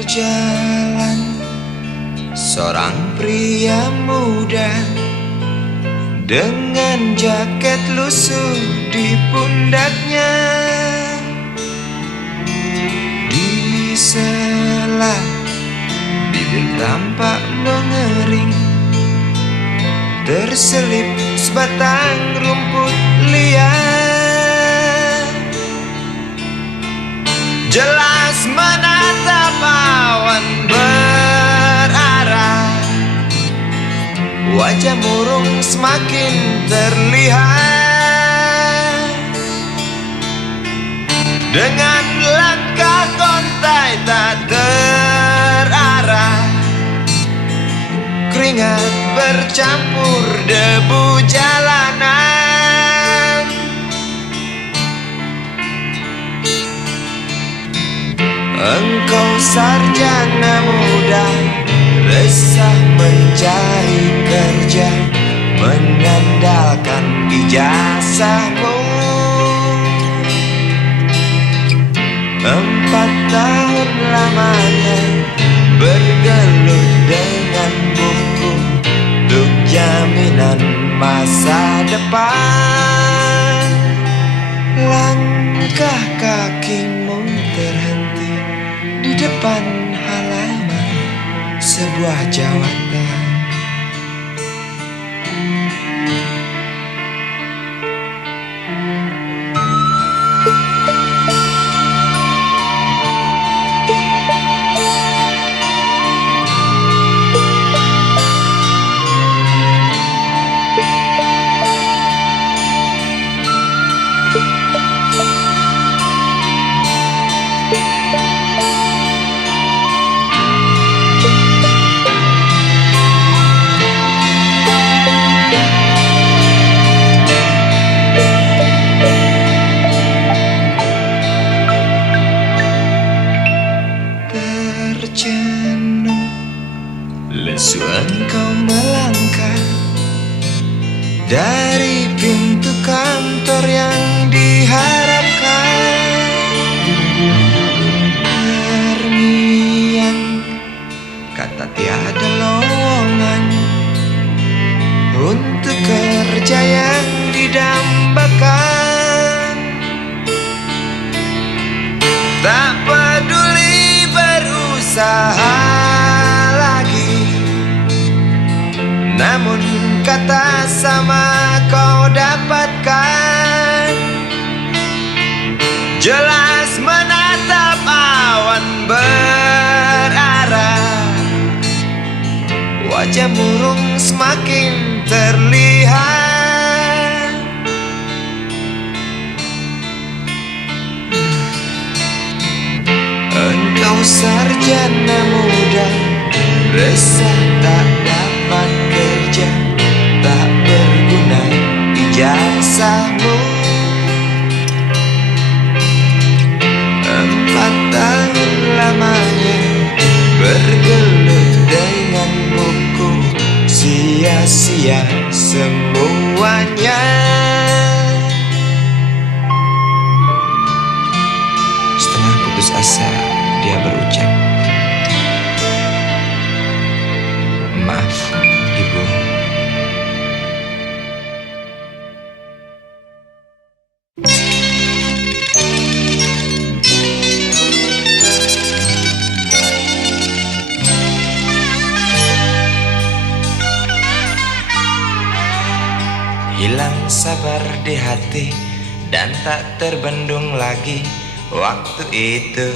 Berjalan seorang pria muda dengan jaket lusuh di pundaknya. Di sela bibir tampak mengering, terselip sebatang rumput liar. Jelas menatap awan berarah, wajah murung semakin terlihat. Dengan langkah kontai tak terarah, keringat bercampur debu jalanan. Engkau sarjana muda, resah mencari kerja, mengandalkan ijazahmu. 4 tahun lamanya bergelut dengan buku untuk jaminan masa depan. Langkah kakimu terhenti di depan halaman sebuah jawatan. dari pintu kantor yang diharapkan. Terngiang kata tiada lowongan untuk kerja yang didambakan. Tak peduli berusaha lagi, namun kata sama kau dapatkan. Jelas menatap awan berarah, wajah murung semakin terlihat. Engkau sarjana muda, resah tak dapat kerja, tak berguna ijazahmu. 4 tahun lamanya bergelut dengan buku, sia-sia semuanya. Setengah putus asa dia berucap, "Maaf, Ibu." Hilang sabar di hati dan tak terbendung lagi waktu itu.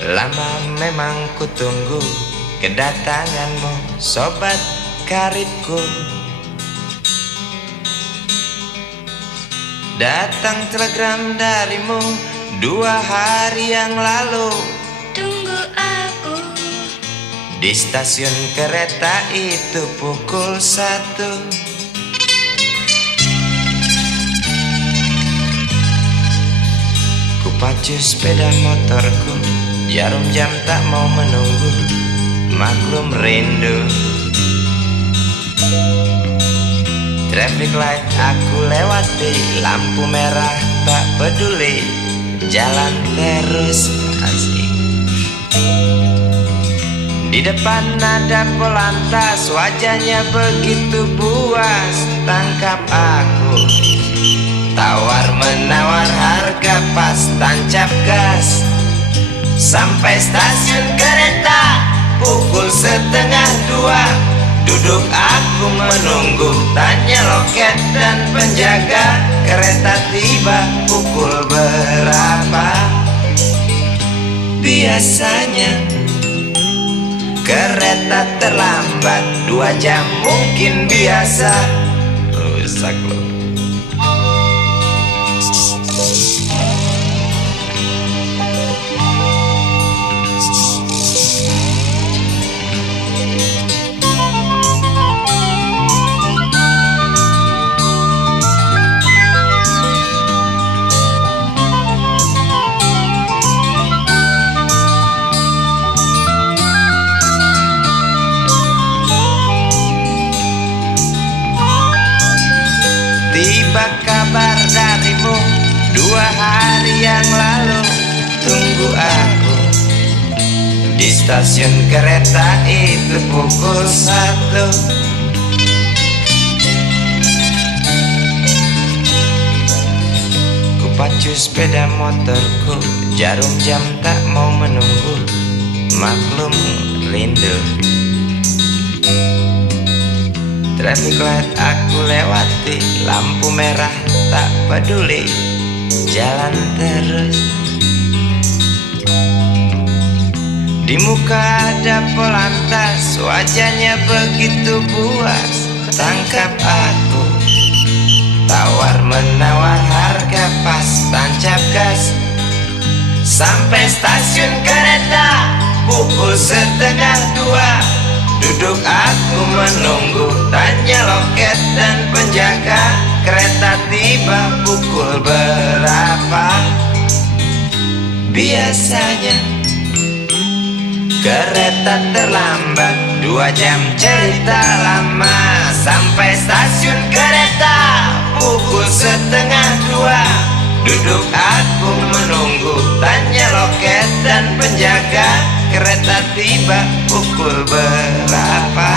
Lama memang ku tunggu kedatanganmu, sobat karibku. Datang telegram darimu 2 hari yang lalu. Tunggu aku Di stasiun kereta itu pukul 1. Ku pacu sepeda motorku, jarum jam tak mau menunggu, maklum rindu. Traffic light aku lewati, lampu merah tak peduli, jalan terus asik. Di depan ada polantas, wajahnya begitu buas, tangkap aku. Tawar menawar harga pas, tancap gas. Sampai stasiun kereta pukul 1:30. Duduk aku menunggu, tanya loket dan penjaga, kereta tiba pukul berapa. Biasanya kereta terlambat 2 jam, mungkin biasa. Rusak loh. Tiba kabar darimu 2 hari yang lalu. Tunggu aku di stasiun kereta itu pukul 1. Ku pacu sepeda motorku, jarum jam tak mau menunggu, maklum rindu. Traffic light aku lewati, lampu merah tak peduli, jalan terus. Di muka ada polantas, wajahnya begitu buas, tangkap aku. Tawar menawar harga pas, tancap gas. Sampai stasiun kereta pukul 1:30. Duduk aku menunggu, tanya loket dan penjaga, kereta tiba pukul berapa. Biasanya Kereta terlambat 2 jam cerita lama. Sampai stasiun kereta pukul 1:30. Duduk aku menunggu, tanya loket dan penjaga, kereta tiba pukul berapa?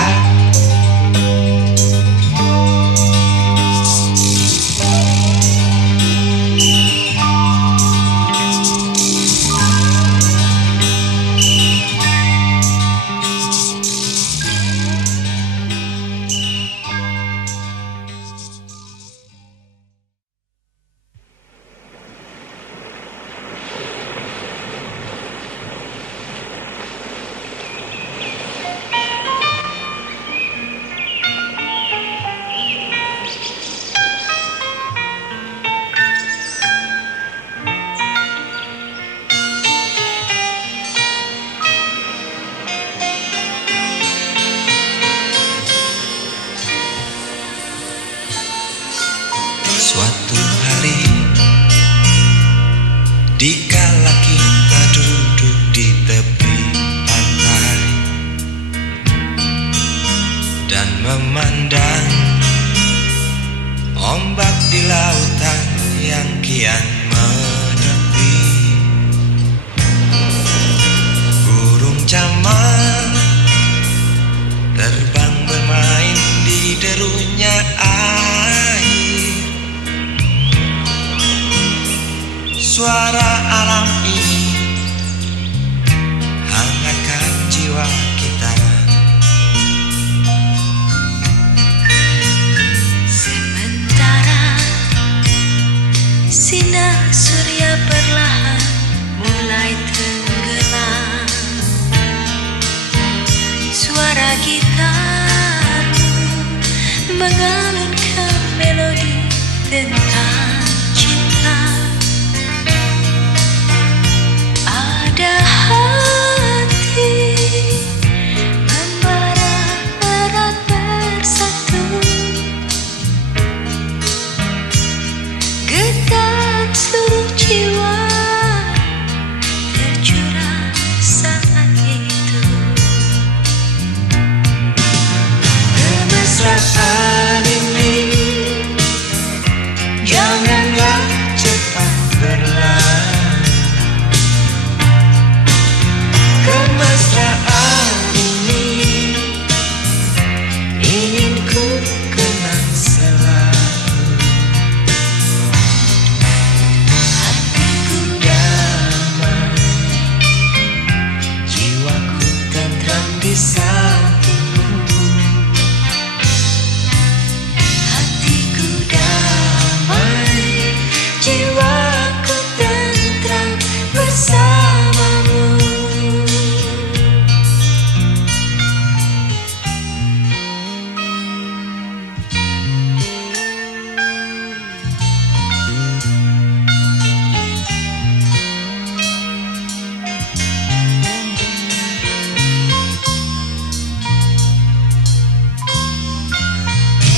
Suatu hari, dikala kita duduk di tepi pantai dan memandang ombak di lautan yang kian menepi, burung camar terbang bermain di derunya air. Suara alam ini hangatkan jiwa kita. Sementara sinar surya perlahan mulai tenggelam, suara gitar mengalunkan melodi tentang cinta. Ada hati membara erat bersatu, getar seluruh jiwa tercurah saat itu. Kemesraan ini janganlah cepat berlalu. Kemesraan ini ingin ku kenang selalu. Hatiku damai, jiwaku tentram di sampingmu. Hatiku damai, jiwaku tentram bersamamu.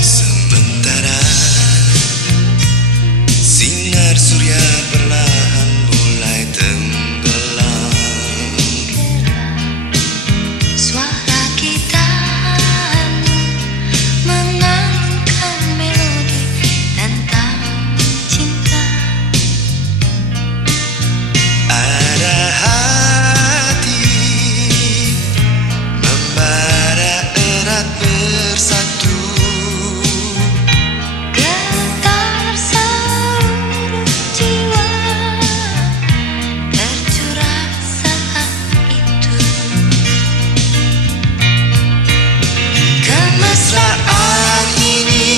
Sementara sinar surya perlahan mulai tenggelam, Suara gitar mengalunkan melodi tentang cinta. ada hati membara erat bersatu, Getar seluruh jiwa tercurah saat itu. Kemesraan ini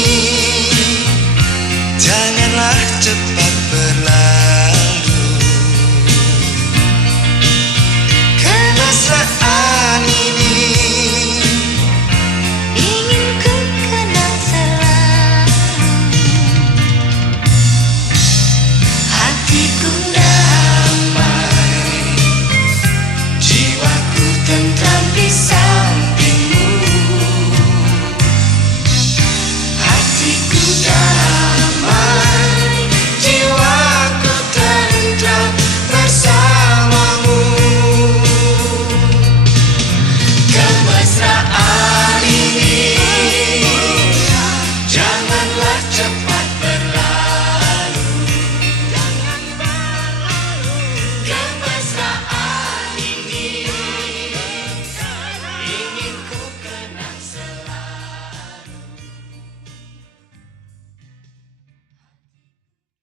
janganlah cepat berlalu.